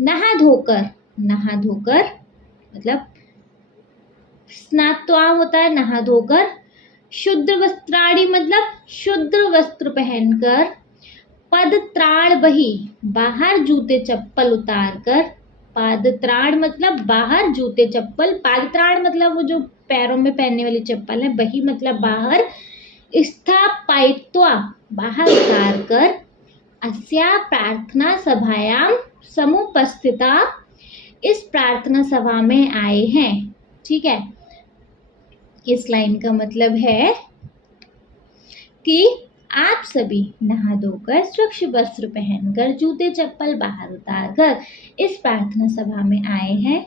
नहा धोकर मतलब स्नात्वा होता है नहा धोकर, शुद्र वस्त्राणि मतलब शुद्र वस्त्र पहनकर, पदत्राण बहि बाहर जूते चप्पल उतारकर, पादत्राण मतलब बाहर जूते चप्पल, पादत्राण मतलब वो जो पैरों में पहनने वाली चप्पल है, बहि मतलब बाहर, स्थापयित्वा बाहर उतारकर, अस्या प्रार्थना सभायां समुपस्थिता इस प्रार्थना सभा में आए हैं। ठीक है, इस लाइन का मतलब है कि आप सभी नहा धोकर स्वच्छ वस्त्र पहनकर जूते चप्पल बाहर उतारकर इस प्रार्थना सभा में आए हैं।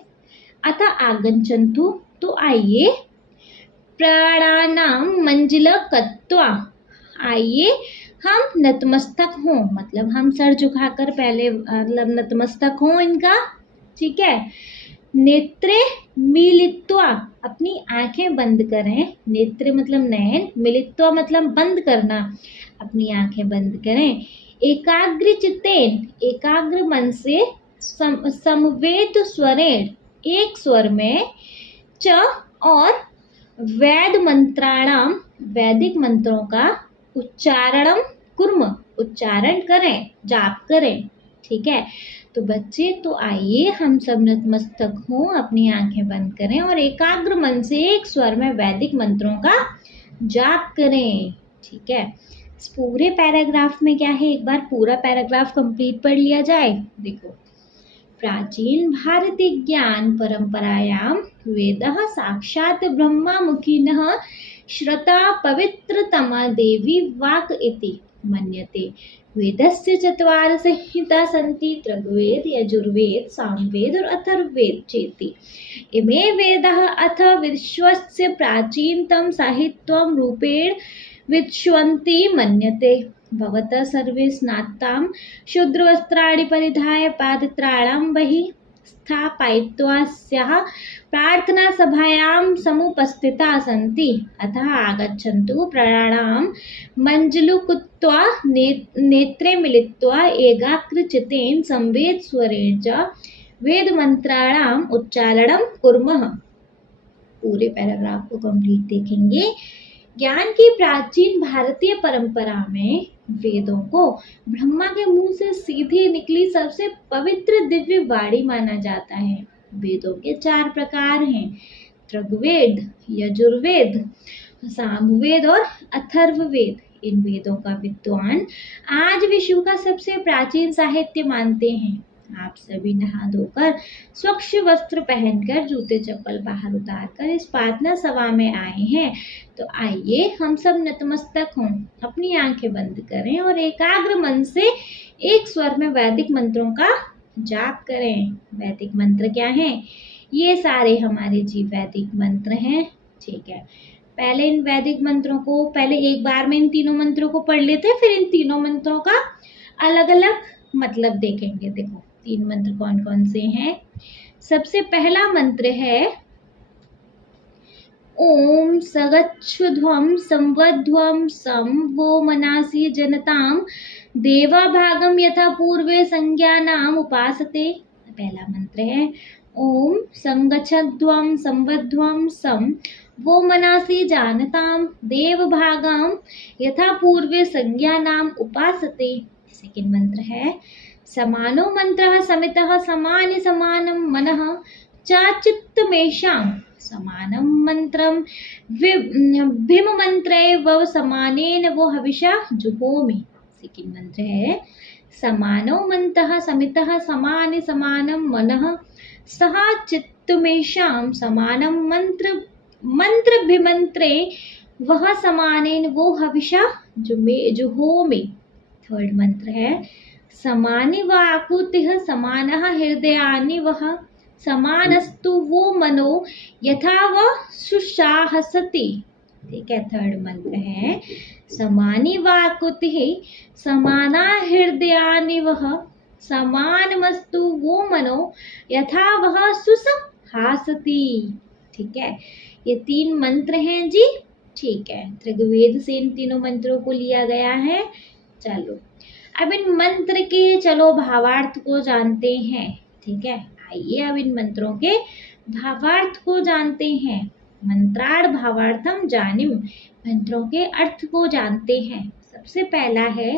अतः आगच्छन्तु तो आइए, प्राणानां मंजलकृत्वा आइए हम नतमस्तक हों, मतलब हम सर झुकाकर पहले मतलब नतमस्तक हों इनका। ठीक है, नेत्रे मिलित्वा अपनी आंखें बंद करें, नेत्र मतलब नयन, मिलित्वा मतलब बंद करना, अपनी आंखें बंद करें। एकाग्र चित्तेन एकाग्र मन से, समवेत स्वरेण एक स्वर में, च और वेद मंत्राणाम वैदिक मंत्रों का उच्चारणम कुर्म उच्चारण करें, जाप करें। ठीक है, तो बच्चे तो आइए हम सब नतमस्तक हों, अपनी आंखें बंद करें और एकाग्र मन से एक स्वर में वैदिक मंत्रों का जाप करें। ठीक है, इस पूरे पैराग्राफ में क्या है, एक बार पूरा पैराग्राफ कंप्लीट पढ़ लिया जाए। देखो, प्राचीन भारतीय ज्ञान परंपरायां वेदः साक्षात् ब्रह्मामुखिनः श्रुता पवित्रतमा देवी वाक् इति मन्यते। वेदस्य चत्वार संहिता सन्ति ऋग्वेद यजुर्वेद सामवेद और अथर्ववेद चेति। इमे वेदाः अथ विश्वस्य प्राचीनतम साहित्यं रूपेण विश्वन्ति मन्यते। भवतः सर्वे स्नातां शूद्रवस्त्राणि परिधाय पादत्राणां बहिः स्थापयित्वा स्याः प्रार्थनासभायां समुपस्थिताः सन्ति। अतः आगच्छन्तु प्रणानां मञ्जलूकृत्वा नेत्रे मिलित्वा एकाग्रचित्तेन संवेदस्वरेण च वेदमन्त्राणाम् उच्चारणं कुर्मः। पूरे पैराग्राफ को कंप्लीट देखेंगे। ज्ञान की प्राचीन भारतीय परंपरा में वेदों को ब्रह्मा के मुंह से सीधी निकली सबसे पवित्र दिव्य वाणी माना जाता है। वेदों के 4 प्रकार हैं, ऋग्वेद, यजुर्वेद, सामवेद और अथर्ववेद। इन वेदों का विद्वान आज विश्व का सबसे प्राचीन साहित्य मानते हैं। आप सभी नहा धोकर स्वच्छ वस्त्र पहनकर जूते चप्पल बाहर उतारकर इस प्रार्थना सभा में आए हैं। तो आइए हम सब नतमस्तक हों, अपनी आंखें बंद करें और एकाग्र मन से एक स्वर में वैदिक मंत्रों का जाप करें। वैदिक मंत्र क्या हैं? ये सारे हमारे जी वैदिक मंत्र हैं। ठीक है, पहले इन वैदिक मंत्रों को पहले एक बार में इन तीनों मंत्रों को पढ़ लेते हैं, फिर इन तीनों मंत्रों का अलग अलग मतलब देखेंगे। देखो 3 मंत्र कौन कौन से हैं। सबसे पहला मंत्र है ओम सगच्छध्वं संवध्वं सं वो मनासि जनतां देवाभागम यथा पूर्वे संज्ञानाम उपासते। पहला मंत्र है ओम संगच्छध्वं संवध्वं सं वो मनासि जानतां देवभागम यथा पूर्वे संज्ञानाम उपासते। सेकंड मंत्र है समानो मंत्रः समितः समानि समानं मनः चाचित्तमेषां समानं मंत्रं भीम मंत्रे वव समानेन वो हविषा जुहोमि। सेकंड मंत्र है समानो मंत्रः समितः समानि समानं मनः सह चित्तमेषां समानं मंत्र भिमंत्रे वह समानेन वो हविषा जुहोमि। थर्ड मंत्र है समानि व आकुतिः समानः हृदयानि वः समानस्तु वो मनो यथा व सुसाहसति। ठीक है, थर्ड मंत्र है समानि व आकुतिः समाना हृदयानि वः समानमस्तु वो मनो यथा वह सुसंहासति। ठीक है, ये 3 मंत्र हैं जी। ठीक है, ऋग्वेद से इन तीनों मंत्रों को लिया गया है। चलो अब इन मंत्र के भावार्थ को जानते हैं। ठीक है, आइए अब इन मंत्रों के भावार्थ को जानते हैं। मंत्रार्थ भावार्थम जानिम, मंत्रों के अर्थ को जानते हैं। सबसे पहला है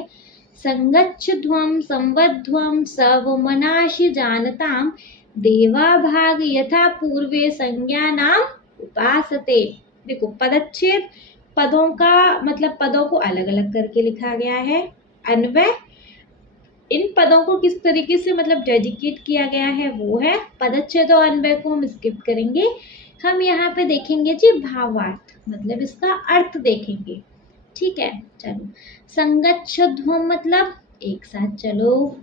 संगच्छध्वं संवध्वं सवमनासि जानतां देवाभाग यथा पूर्वे संज्ञानाम उपासते। देखो पदच्छेद, पदों का मतलब पदों को अलग अलग करके लिखा गया है। अन्वय, इन पदों को किस तरीके से मतलब डेडिकेट किया गया है वो है। पदच्छेद और अन्वय को हम स्किप करेंगे। हम यहाँ पे देखेंगे जी भावार्थ, मतलब इसका अर्थ देखेंगे। ठीक है, चलो संगच्छध्वम मतलब एक साथ चलो,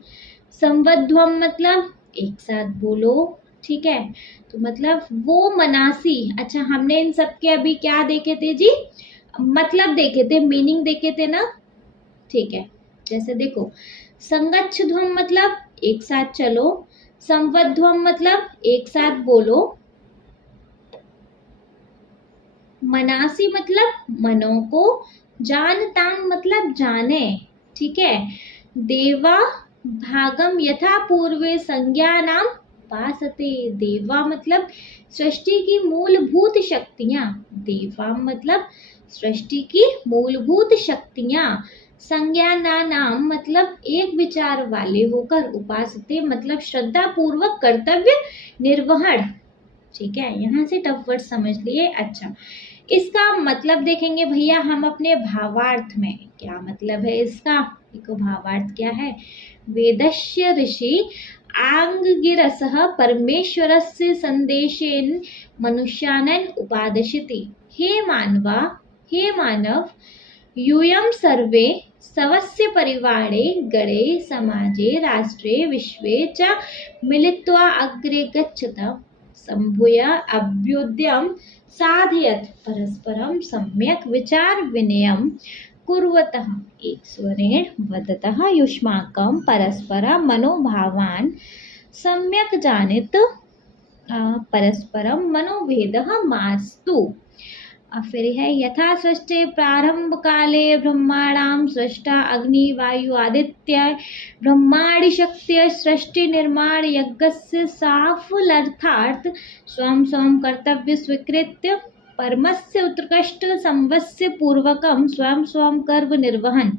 संवध्वम मतलब एक साथ बोलो। ठीक है, तो मतलब वो मनासी। अच्छा, हमने इन सब के अभी क्या देखे थे जी? मतलब देखे थे, मीनिंग देखे थे ना। ठीक है, जैसे देखो संगच्छध्वम मतलब एक साथ चलो, संवध्वम मतलब एक साथ बोलो, मनासी मतलब मनों को, जानताम मतलब जाने। ठीक है, देवा भागम यथा पूर्वे संज्ञानाम उपासते। देवा मतलब सृष्टि की मूलभूत शक्तियां, देवा मतलब सृष्टि की मूलभूत शक्तियां, संज्ञानानाम मतलब एक विचार वाले होकर, उपासते मतलब श्रद्धा पूर्वक कर्तव्य निर्वहन। ठीक है, यहाँ से टफ वर्ड समझ लिए। अच्छा, इसका मतलब देखेंगे भैया हम अपने भावार्थ में। क्या मतलब है इसका? देखो भावार्थ क्या है। वेदस्य ऋषि आंगिरसः परमेश्वरस्य संदेशेन मनुष्यान् उपादशति। हे मानवा, हे मानव, यूयं सर्वे स्वस्य परिवारे गणे समाजे राष्ट्रे विश्वे च मिलित्वा अग्रे गच्छत सम्भूय अभ्युदयं साधयत परस्परं सम्यक् विचार विनिमयं कुर्वतः एकस्वरेण वदतः युष्माकं परस्परं मनोभावान् सम्यक् जानीत परस्परं मनोभेदः मास्तु। फिर है यथा सृष्टि प्रारंभ काले ब्रह्माणाम सृष्टा अग्नि वायु आदित्य ब्रह्मांड शक्ति सृष्टि निर्माण यज्ञस्य साफल्यार्थार्थ स्वयं स्वयं कर्तव्य स्वीकृत्य परमस्य उत्कृष्ट संवस्य पूर्वकम स्वयं स्वयं कर्म निर्वहन।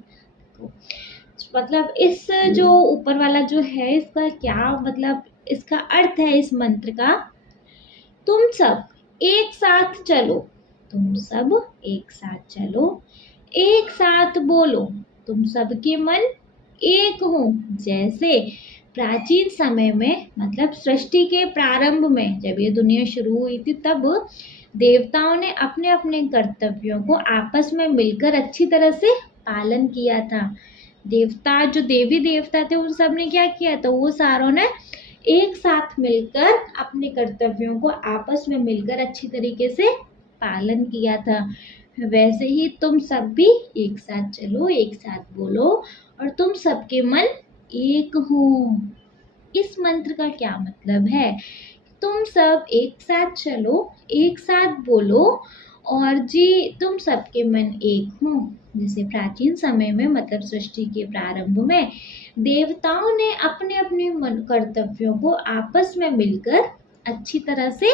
मतलब इस जो ऊपर वाला जो है इसका क्या मतलब, इसका अर्थ है इस मंत्र का, तुम सब एक साथ चलो, तुम सब एक साथ चलो, एक साथ बोलो, तुम सबके मन एक हो। जैसे प्राचीन समय में मतलब सृष्टि के प्रारंभ में जब ये दुनिया शुरू हुई थी तब देवताओं ने अपने अपने कर्तव्यों को आपस में मिलकर अच्छी तरह से पालन किया था। देवता जो देवी देवता थे उन सब ने क्या किया, तो वो सारों ने एक साथ मिलकर अपने कर्तव्यों को आपस में मिलकर अच्छी तरीके से पालन किया था। वैसे ही तुम सब भी एक साथ चलो, एक साथ बोलो और तुम सबके मन एक हो। इस मंत्र का क्या मतलब है, तुम सब एक साथ चलो, एक साथ बोलो और जी तुम सबके मन एक हो। जैसे प्राचीन समय में मतलब सृष्टि के प्रारंभ में देवताओं ने अपने अपने मन कर्तव्यों को आपस में मिलकर अच्छी तरह से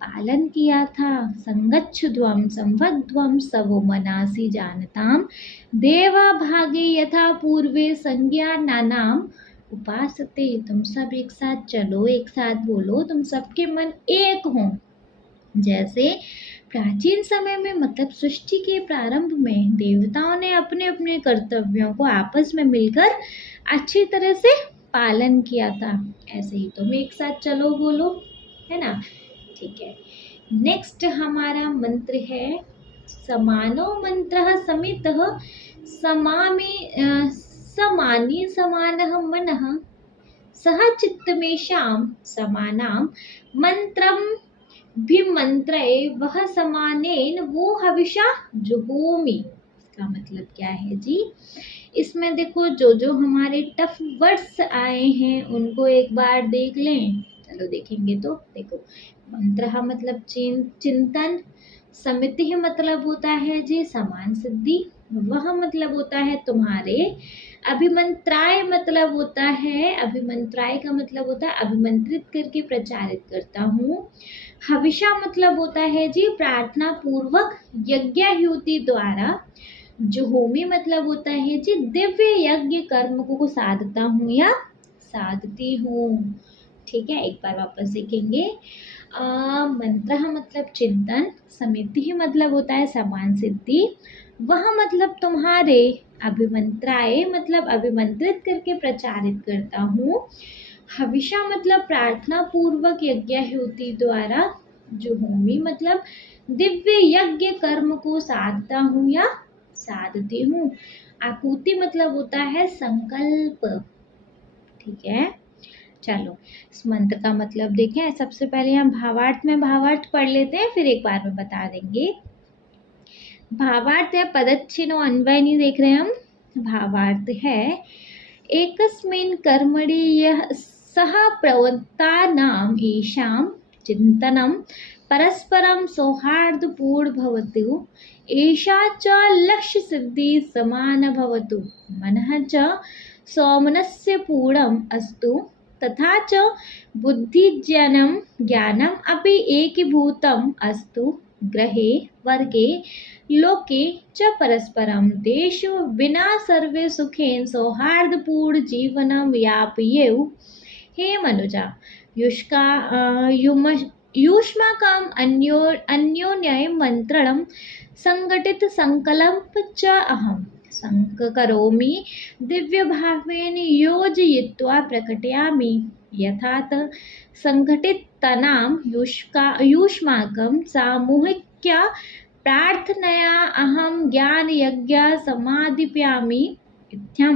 पालन किया था। संगच्छध्वम संवध्वम सवो मनासी जानताम देवा भागे यथा पूर्वे संज्ञा नानाम उपासते। तुम सब एक साथ चलो, एक साथ बोलो, तुम सबके मन एक हों। जैसे प्राचीन समय में मतलब सृष्टि के प्रारंभ में देवताओं ने अपने अपने कर्तव्यों को आपस में मिलकर अच्छी तरह से पालन किया था, ऐसे ही तुम एक साथ चलो बोलो, है ना। ठीक है, नेक्स्ट हमारा मंत्र है समानो मंत्रः समितः समामी समानी समानः मनः सह चित्तमेषां समानां मंत्रं भिमंत्रये वह समानेन वो हविषा जुहोमि। इसका मतलब क्या है जी, इसमें देखो जो जो हमारे टफ वर्ड्स आए हैं उनको एक बार देख लें। चलो देखेंगे तो देखो, मंत्र मतलब चिंतन, समिति मतलब होता है जी समान सिद्धि, वह मतलब होता है तुम्हारे, अभिमंत्राय मतलब होता है, अभिमंत्राय का मतलब होता है अभिमंत्रित करके प्रचारित करता हूँ। हविषा मतलब होता है जी प्रार्थना पूर्वक यज्ञाहुति द्वारा। जुहोमी मतलब होता है जी दिव्य यज्ञ कर्म को साधता हूँ या साधती हूँ। ठीक है, एक बार वापस देखेंगे। मंत्र मतलब चिंतन, समिति मतलब होता है समान सिद्धि, वह मतलब तुम्हारे, अभिमंत्राय मतलब अभिमंत्रित करके प्रचारित करता हूँ, हविषा मतलब प्रार्थना पूर्वक यज्ञाहुति द्वारा, जुहोमी मतलब दिव्य यज्ञ कर्म को साधता हूँ या साधती हूँ, आकुति मतलब होता है संकल्प। ठीक है, चलो इस मंत्र का मतलब देखें। सबसे पहले हम भावार्थ में भावार्थ पढ़ लेते हैं, फिर एक बार में बता देंगे। भावार्थ है पदच्छिन्नो अन्वय नहीं देख रहे हम। भावार्थ है एकस्मिन् कर्मणि यः सह प्रवृत्तानाम् येषां चिन्तनं परस्परं सौहार्दपूर्ण भवतु, एषा च लक्ष्यसिद्धिः समाना भवतु, मनः च सौमनस्य पूर्णम् अस्तु, तथा च बुद्धिज्ञानं ज्ञानम् अपि एकीभूतम् अस्तु, ग्रहे वर्गे लोके च परस्परं देशो विना सर्वे सुखेन सौहार्दपूर्ण जीवनं यापयेयुः। हे मनुजा, युष्माकम् अन्योन्यं मंत्रणं संगठित संकल्प च अहं संकरोमि दिव्यभावेन योजयित्वा प्रकटयामि, यथात् संघटितनां युष्माकं सामूहिक्या प्रार्थनया अहं ज्ञानयज्ञ समाधिप्यामि इत्थं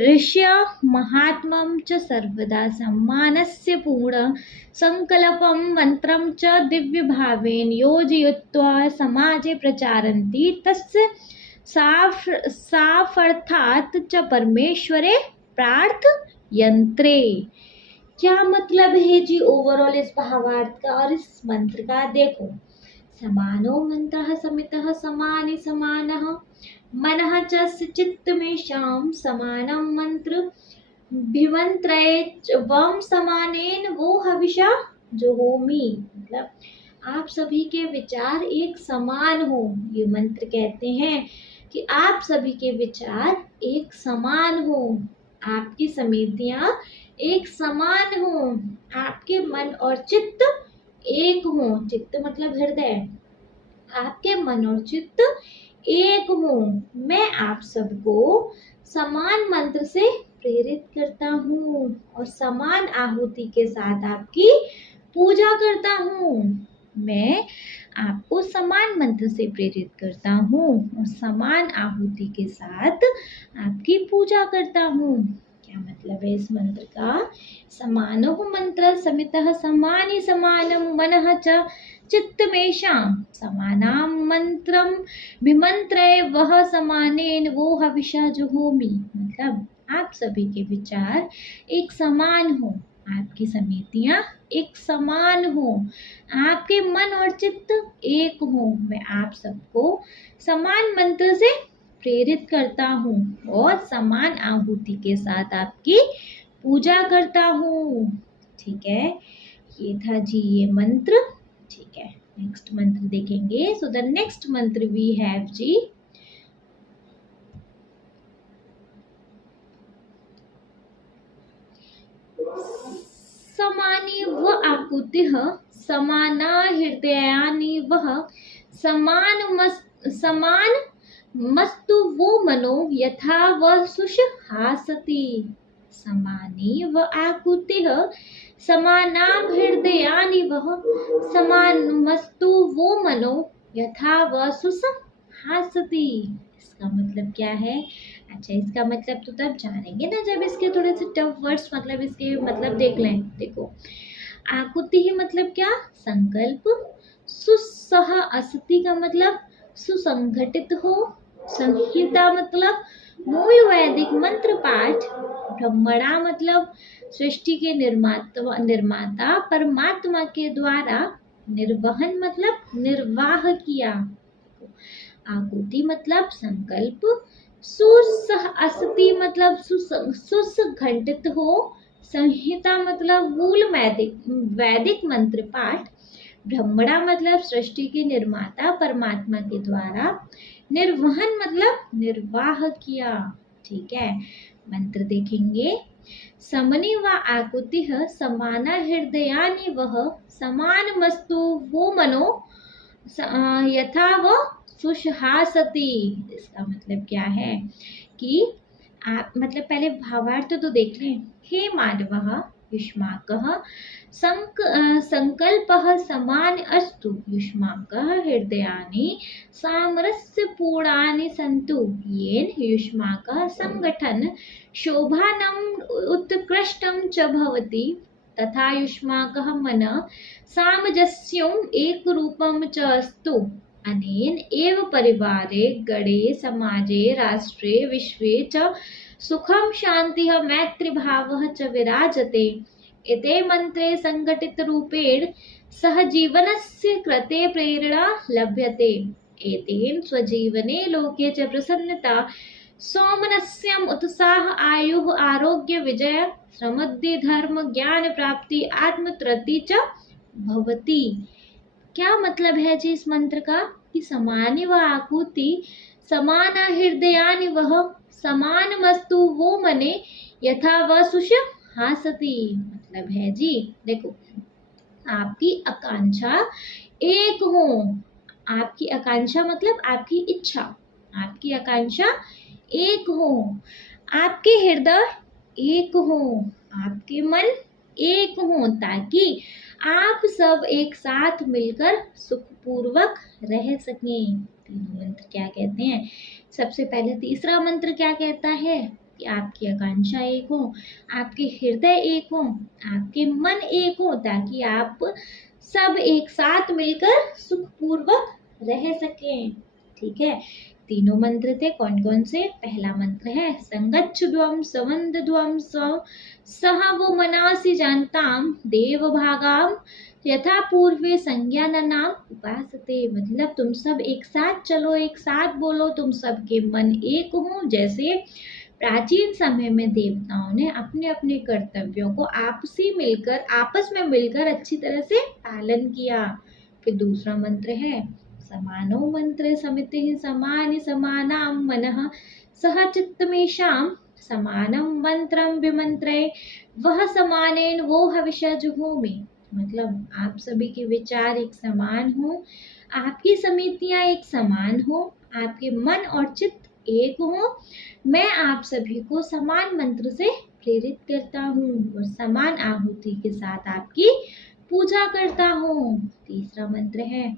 ऋष्य महात्मं च सर्वदा सम्मानस्य पूर्ण संकल्पं मंत्रं च दिव्यभावेन योजयित्वा समाजे प्रचारन्ति तस्य साफर्थात् च परमेश्वरे प्रार्थयन्त्रे। क्या मतलब है जी ओवरऑल इस भावार्थ का और इस मंत्र का? देखो, समानो मंत्रः समितः समानि समानः मनः च चित्तमेषां समानं मंत्र भिमंत्रये वम समानेन वो हविषा जुहोमि। मतलब आप सभी के विचार एक समान हो, ये मंत्र कहते हैं कि आप सभी के विचार एक समान हो, आपकी समितियां एक समान हो, आपके मन और चित्त एक हो। चित्त मतलब हृदय, आपके मन और चित्त एक हो। मैं आप सबको समान मंत्र से प्रेरित करता हूँ और समान आहुति के साथ आपकी पूजा करता हूँ। मैं आपको समान मंत्र से प्रेरित करता हूँ और समान आहुति के साथ आपकी पूजा करता हूँ। क्या मतलब है इस मंत्र का? समानो मंत्र समितः समानि समानं मनः च चित्तमेषां समानां मंत्रं विमंत्रये वह समानेन वो हविषा जुहोमि। मतलब आप सभी के विचार एक समान हो, आपकी समितियां एक समान हो, आपके मन और चित्त एक हो। मैं आप सबको समान मंत्र से प्रेरित करता हूँ और समान आहुति के साथ आपकी पूजा करता हूँ। ठीक है, ये था जी ये मंत्र। ठीक है, नेक्स्ट मंत्र देखेंगे। सो द नेक्स्ट मंत्र वी हैव जी समानी व आकुतिः समाना हृदयानि वह समान मस्तु वो मनो यथा वह सुषहासति। समानी व आकुतिः समानां हृदयानि वह समान मस्तु वो मनो यथा वह सुषहासति। इसका मतलब क्या है? अच्छा, इसका मतलब तो तब जानेंगे ना जब इसके थोड़े से टफ वर्ड्स मतलब इसके मतलब देख लें। देखो, आकुति ही मतलब क्या? संकल्प। सुसह असति का मतलब सुसंगठित हो। संहिता मतलब मूल वैदिक मंत्र पाठ। ब्रह्मणा मतलब सृष्टि के निर्माता परमात्मा के द्वारा। निर्वहन मतलब निर्वाह किया। आकुति मतलब संकल्प। सुसह असति मतलब सुसंगठित हो। संहिता मतलब मूल वैदिक मंत्र पाठ। ब्रह्मणा मतलब सृष्टि के निर्माता परमात्मा के द्वारा। निर्वहन मतलब निर्वाह किया। ठीक है, मंत्र देखेंगे। समनि व आकुतिः समाना हृदयानि वह समान मस्तु वो मनो यथा वो सुषहासति। इसका मतलब क्या है कि आप मतलब पहले भावार्थ तो देख लें। हे मानवः युष्माकः संकल्पः समान अस्तु युष्माकः हृदयानि सामरस्यपूर्णानि सन्तु येन युष्माकः संगठन शोभानम् उत्कृष्टं च भवति तथा युष्माकः मनः सामजस्यम् एकरूपं च अस्तु। अनेन एव परिवारे गणे समाजे राष्ट्रे विश्वे च सुखं शान्तिः मैत्रीभावः च विराजते। एते मंत्रे संगठित रूपेण सहजीवनस्य कृते प्रेरणा लभ्यते। एतेन स्वजीवने लोके च प्रसन्नता सौमनस्यम् उत्साह आयुः आरोग्य विजय समृद्धि धर्म ज्ञान प्राप्ति आत्मतृप्ति च भवति। क्या मतलब है जी इस मंत्र का? कि समानि व आकुति समाना हृदयानि वह समान मस्तु वो मने यथा वह सुषहासति। मतलब है जी, देखो, आपकी आकांक्षा एक हो। आपकी आकांक्षा मतलब आपकी इच्छा, आपकी आकांक्षा एक हो। आपके हृदय एक हो, आपके मन एक हो, ताकि आप सब एक साथ मिलकर सुखपूर्वक रह सकें। तीनों मंत्र क्या कहते हैं? सबसे पहले तीसरा मंत्र क्या कहता है कि आपकी आकांक्षा एक हो, आपके हृदय एक हो, आपके मन एक हो, ताकि आप सब एक साथ मिलकर सुखपूर्वक रह सकें। ठीक है, तीनों मंत्र थे। कौन कौन से? पहला मंत्र है संगच्छध्वम सवंदध्वम सह वो मनासि जानताम देव भागाम यथा पूर्वे संज्ञानानाम उपासते। मतलब तुम सब एक साथ चलो, एक साथ बोलो, तुम सबके मन एक हो, जैसे प्राचीन समय में देवताओं ने अपने अपने कर्तव्यों को आपस में मिलकर अच्छी तरह से पालन किया। फिर दूसरा मंत्र है समानो मंत्र समिति समानि समानाम मनः सह चित्तमेषां समानम मंत्रम विमंत्रे वह समानेन वो हविषा जुहोमि। मतलब आप सभी के विचार एक समान हो, आपकी समितियां एक समान हो, आपके मन और चित्त एक हो। मैं आप सभी को समान मंत्र से प्रेरित करता हूँ और समान आहुति के साथ आपकी पूजा करता हूँ। तीसरा मंत्र है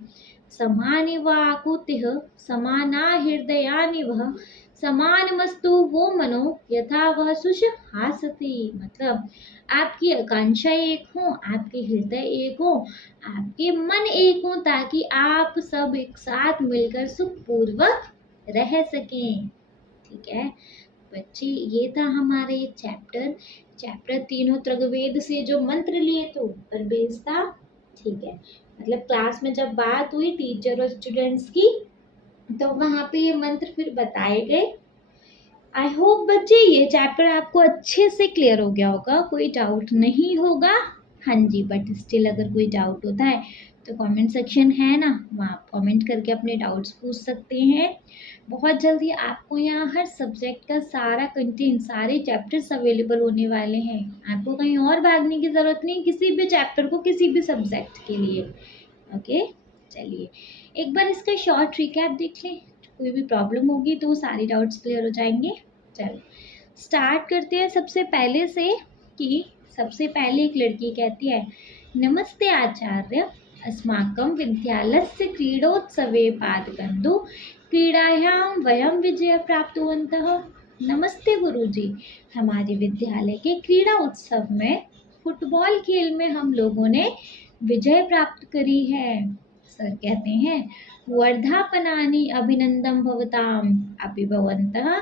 समानिव आकुतिः समाना हृदयानि वः समानमस्तु वो मनो यथा वह सुष हासति। मतलब आपकी आकांक्षा एक हो, आपके हृदय एक हो, आपके मन एक हो, ताकि आप सब एक साथ मिलकर सुखपूर्वक रह सकें। ठीक है बच्चे, ये था हमारे चैप्टर तीनों ऋग्वेद से जो मंत्र लिए तो पर बेस्ड था। ठीक है, मतलब क्लास में जब बात हुई टीचर और स्टूडेंट्स की, तो वहाँ पे ये मंत्र फिर बताए गए। आई होप बच्चे ये चैप्टर आपको अच्छे से क्लियर हो गया होगा, कोई डाउट नहीं होगा। हाँ जी, बट स्टिल अगर कोई डाउट होता है तो कमेंट सेक्शन है ना, वहाँ आप कमेंट करके अपने डाउट्स पूछ सकते हैं। बहुत जल्दी आपको यहाँ हर सब्जेक्ट का सारा कंटेंट, सारे चैप्टर्स अवेलेबल होने वाले हैं। आपको कहीं और भागने की ज़रूरत नहीं, किसी भी चैप्टर को, किसी भी सब्जेक्ट के लिए। ओके, चलिए एक बार इसका शॉर्ट रिकैप देख लें। कोई भी प्रॉब्लम होगी तो सारे डाउट्स क्लियर हो जाएंगे। चलो स्टार्ट करते हैं सबसे पहले से कि सबसे पहले एक लड़की कहती है नमस्ते आचार्य, अस्माकं विद्यालयस्य क्रीडोत्सवे पादकन्दु क्रीडायां वयं विजय प्राप्तवन्तः। नमस्ते गुरुजी, हमारे विद्यालय के क्रीड़ा उत्सव में फुटबॉल खेल में हम लोगों ने विजय प्राप्त करी है। सर कहते हैं वर्धापनानि अभिनंदन भवताम अपि भवन्तः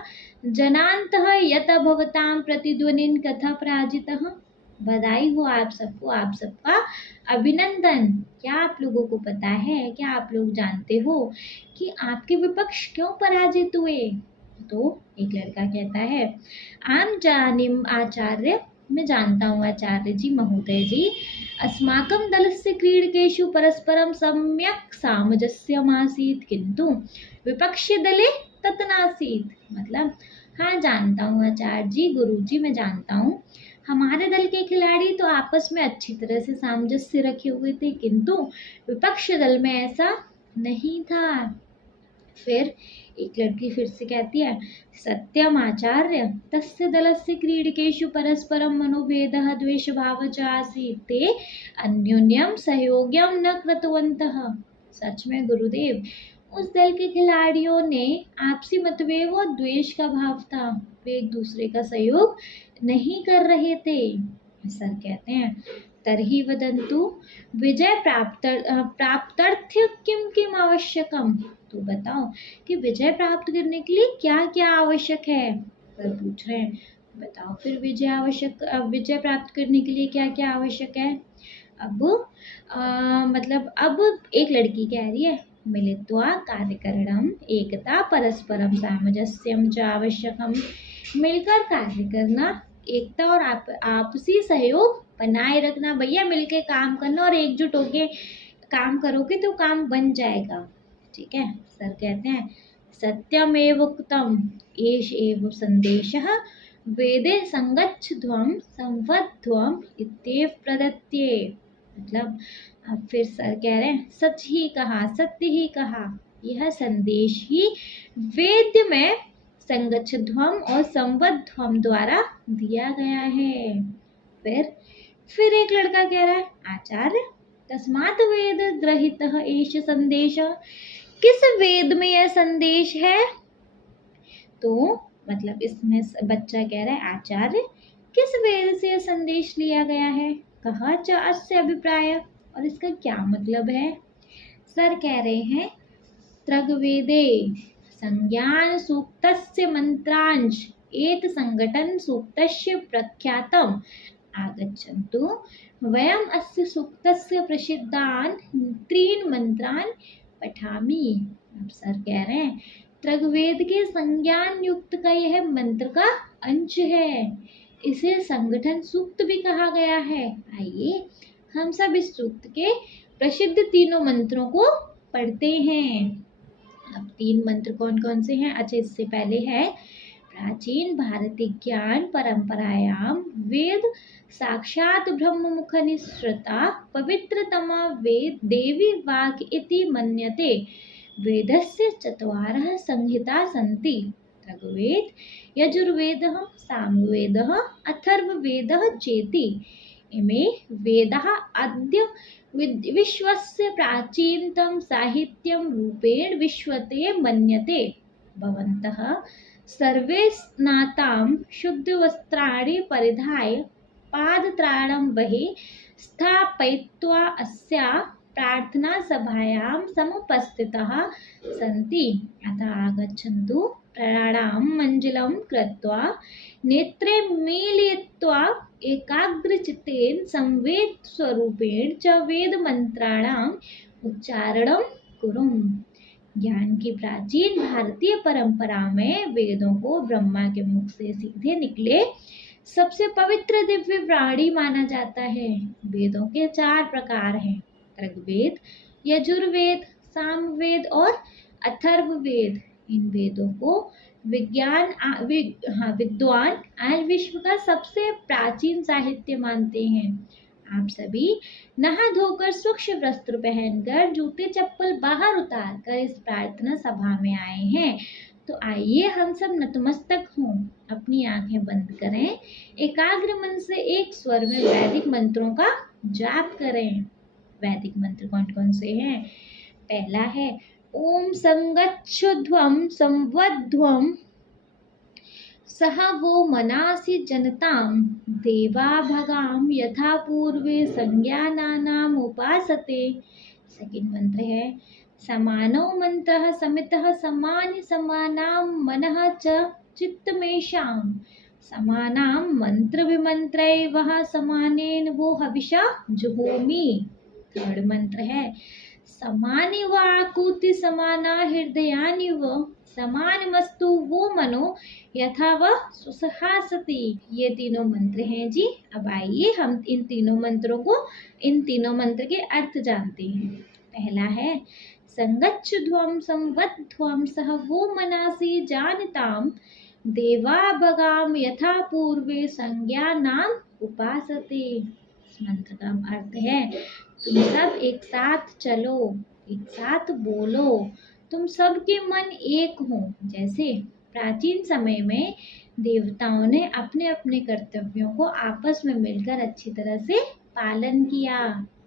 जनान्तः यत भवतां प्रतिध्वनिन कथा पराजितः। बधाई हो आप सबको, आप सबका अभिनंदन। क्या आप लोगों को पता है, क्या आप लोग जानते हो कि आपके विपक्ष क्यों पराजित हुए? तो एक लड़का कहता है आम जानिम आचार्य, मैं जानता हूँ आचार्य जी महोदय जी, अस्माकं दलस्य क्रीडकेषु परस्परं सम्यक् सामंजस्यमासीत् किन्तु विपक्षदले तत् नासीत्। मतलब हाँ जानता हूँ आचार्य जी, गुरु जी मैं जानता हूँ, हमारे दल के खिलाड़ी तो आपस में अच्छी तरह से सामंजस्य रखे हुए थे, किंतु विपक्ष दल में ऐसा नहीं था। फिर एक लड़की फिर से कहती है सत्यम आचार्य, तस्य दलस्य क्रीडकेषु परस्परं मनोभेदः द्वेषभावः च आसीत्, ते अन्योन्यं सहयोग्यं न कृतवन्तः। सच में गुरुदेव, उस दल के खिलाड़ियों ने आपसी मतभेद और द्वेष का भाव था, वे एक दूसरे का सहयोग नहीं कर रहे थे। सर कहते हैं तर्हि वदन्तु विजय प्राप्त्यर्थं किम किम आवश्यकम। तो बताओ कि विजय प्राप्त करने के लिए क्या क्या आवश्यक है। सर पूछ रहे हैं बताओ फिर विजय प्राप्त करने के लिए क्या क्या आवश्यक है। अब अब एक लड़की कह रही है मिलित्वा कार्यकरणम एकता परस्परम सामंजस्यम च आवश्यकम। मिलकर कार्य करना, एकता और आपसी सहयोग बनाए रखना। भैया मिलके काम करना और एकजुट होके काम करोगे तो काम बन जाएगा। ठीक है, सर कहते हैं सत्यमेव उक्तम एष एव संदेशः वेदे संगच्छध्वं संवध्वं इत्येव प्रदत्ते। मतलब अब फिर सर कह रहे हैं सच ही कहा, सत्य ही कहा, यह संदेश ही वेद में संगच्छध्वम और संवध्वम द्वारा दिया गया है। फिर एक लड़का कह रहा है आचार्य, तस्मात् वेद ग्रहीतः एष संदेश। किस वेद में यह संदेश है? तो मतलब इसमें बच्चा कह रहा है आचार्य किस वेद से यह संदेश लिया गया है? कहा च अस्य अभिप्राय, और इसका क्या मतलब है? सर कह रहे हैं त्रग्वेदे संज्ञान सूक्तस्य मंत्रांश एत संघटन सूक्तस्य प्रख्यातम आगच्छन्तु वयम् अस्य सूक्तस्य प्रसिद्धान् त्रीन् मंत्रान् पठामि। अब सर कह रहे हैं त्रग्वेद के संज्ञान युक्त का यह मंत्र का अंश है, इसे संगठन सूक्त भी कहा गया है। आइए हम सब इस सूक्त के प्रसिद्ध तीनों मंत्रों को पढ़ते हैं। अब तीन मंत्र कौन कौन से हैं? अच्छा, इससे पहले है प्राचीन भारतीय ज्ञान परंपरायाम वेद साक्षात ब्रह्म मुख निःसृता पवित्रतमा वेद देवी वाक् इति मन्यते। वेदस्य चत्वारः संहिता सन्ति ऋग्वेद यजुर्वेदः सामवेदः अथर्ववेदः चेति। इमे वेदाः अद्य विश्वस्य प्राचीनतम साहित्यं रूपेण विश्वते मन्यते। भवन्तः सर्वे स्नातां शुद्धवस्त्राणि परिधाय पादत्राणं बहिः स्थापयित्वा अस्याः प्रार्थनासभायां समुपस्थिताः सन्ति। अतः आगच्छन्तु प्राणां मञ्जलं कृत्वा नेत्रे मीलयित्वा एकाग्रचित्तेन संवेदस्वरूपेण च वेदमन्त्राणाम् उच्चारणं कुरु। ज्ञान की प्राचीन भारतीय परंपरा में वेदों को ब्रह्मा के मुख से सीधे निकले सबसे पवित्र दिव्य प्राणी माना जाता है। वेदों के 4 प्रकार हैं, ऋग्वेद, यजुर्वेद, सामवेद और अथर्ववेद। इन वेदों को विद्वान आज विश्व का सबसे प्राचीन साहित्य मानते हैं। आप सभी नहा धोकर स्वच्छ वस्त्र पहनकर जूते चप्पल बाहर उतार कर इस प्रार्थना सभा में आए हैं। तो आइए हम सब नतमस्तक हों, अपनी आंखें बंद करें, एकाग्र मन से एक स्वर में वैदिक मंत्रों का जाप करें। वैदिक मंत्र कौन कौन से हैं? पहला है ओम संगच्छध्वं संवध्वं सह वो मनासि जनतां देवा भगाम यथा पूर्वे संज्ञानानाम उपासते। सेकंड मंत्र है समानो मंत्रः समितः समानि समानां मनः च चित्तमेषां समानां मंत्र विमंत्रै वह समानेन वो हविषा जुहोमि। थर्ड मंत्र है समानि व आकुति समाना हृदयानि व समानमस्तु वो मनो यथा वह सुसहासति। ये तीनों मंत्र हैं जी। अब आइए हम इन तीनों मंत्र के अर्थ जानते हैं। पहला है संगच्छध्वं संवध्वं सह वो मनासि जानताम देवा भगाम यथा पूर्वे संज्ञानाम उपासते। इस मंत्र का अर्थ है तुम सब एक साथ चलो, एक साथ बोलो, तुम सबके मन एक हो। जैसे प्राचीन समय में देवताओं ने अपने अपने कर्तव्यों को आपस में मिलकर अच्छी तरह से पालन किया।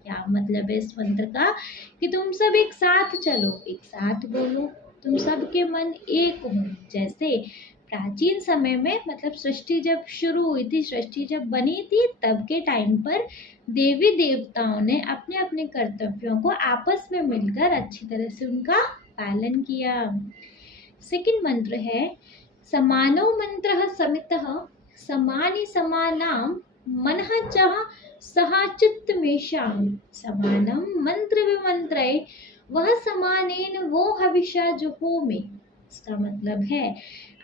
क्या मतलब है इस मंत्र का? कि तुम सब एक साथ चलो, एक साथ बोलो, तुम सबके मन एक हो। जैसे प्राचीन समय में मतलब सृष्टि जब शुरू हुई थी, सृष्टि जब बनी थी, तब के टाइम पर देवी देवताओं ने अपने अपने कर्तव्यों को आपस में मिलकर अच्छी तरह से उनका पालन किया। सेकंड मंत्र है समानो मंत्रः समितः समानि समानां मनः च सह चित्तमेषां समानं मंत्र विमंत्रै वह समानेन वो हविषा जुहोमि। इसका मतलब है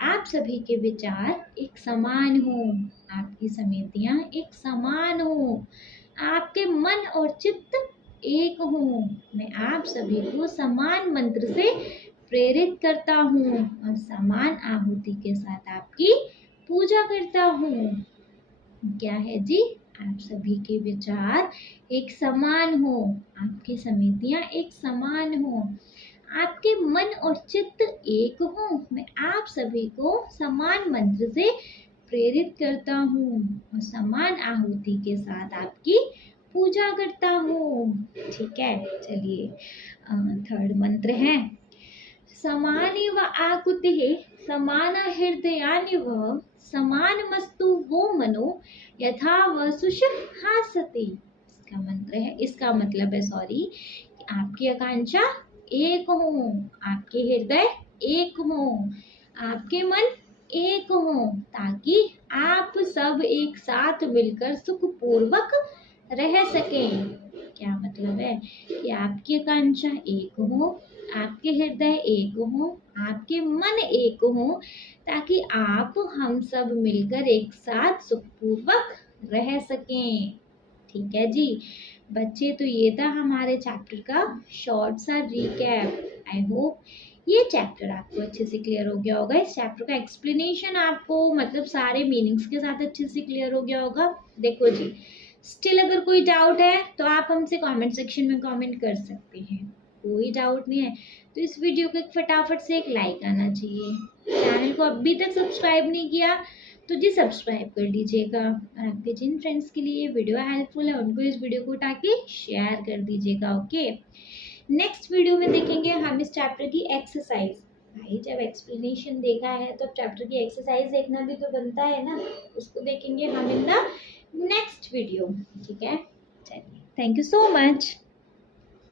आप सभी के विचार एक समान हो, आपकी समितियां एक समान हो, आपके मन और चित्त एक हो। मैं आप सभी को समान मंत्र से प्रेरित करता हूँ और समान आहुति के साथ आपकी पूजा करता हूँ। क्या है जी? आप सभी के विचार एक समान हो, आपकी समितियां एक समान हो, आपके मन और चित्त एक हो। मैं आप सभी को समान मंत्र से प्रेरित करता हूँ और समान आहुति के साथ आपकी पूजा करता हूँ। ठीक है, चलिए थर्ड मंत्र है, समानिव आकुतिः समान हृदयानिव समानमस्तु वो मनो यथा वसुष हासते। इसका मंत्र है, इसका मतलब है सॉरी, आपकी आकांक्षा एक हो, आपके हृदय एक हो, आपके मन एक हो, ताकि आप सब एक साथ मिलकर सुखपूर्वक रह सकें। क्या मतलब है कि आपकी आकांक्षा एक हो, आपके हृदय एक हो, आपके मन एक हो, ताकि आप हम सब मिलकर एक साथ सुखपूर्वक रह सकें। ठीक है जी बच्चे, तो ये था हमारे चैप्टर का शॉर्ट सा रिकैप। आई होप ये चैप्टर आपको अच्छे से क्लियर हो गया होगा। इस चैप्टर का एक्सप्लेनेशन आपको मतलब सारे मीनिंग्स के साथ अच्छे से क्लियर हो गया होगा। देखो जी, स्टिल अगर कोई डाउट है तो आप हमसे कमेंट सेक्शन में कमेंट कर सकते हैं। कोई डाउट नहीं है तो इस वीडियो को फटाफट से एक लाइक आना चाहिए। चैनल को अभी तक सब्सक्राइब नहीं किया तो जी सब्सक्राइब कर लीजिएगा, और आपके जिन फ्रेंड्स के लिए वीडियो हेल्पफुल है उनको इस वीडियो को उठा के शेयर कर दीजिएगा। ओके, नेक्स्ट वीडियो में देखेंगे हम इस चैप्टर की एक्सरसाइज। भाई जब एक्सप्लेनेशन देखा है तो चैप्टर की एक्सरसाइज देखना भी तो बनता है ना, उसको देखेंगे हम इन द नेक्स्ट वीडियो। ठीक है, चलिए, थैंक यू सो मच।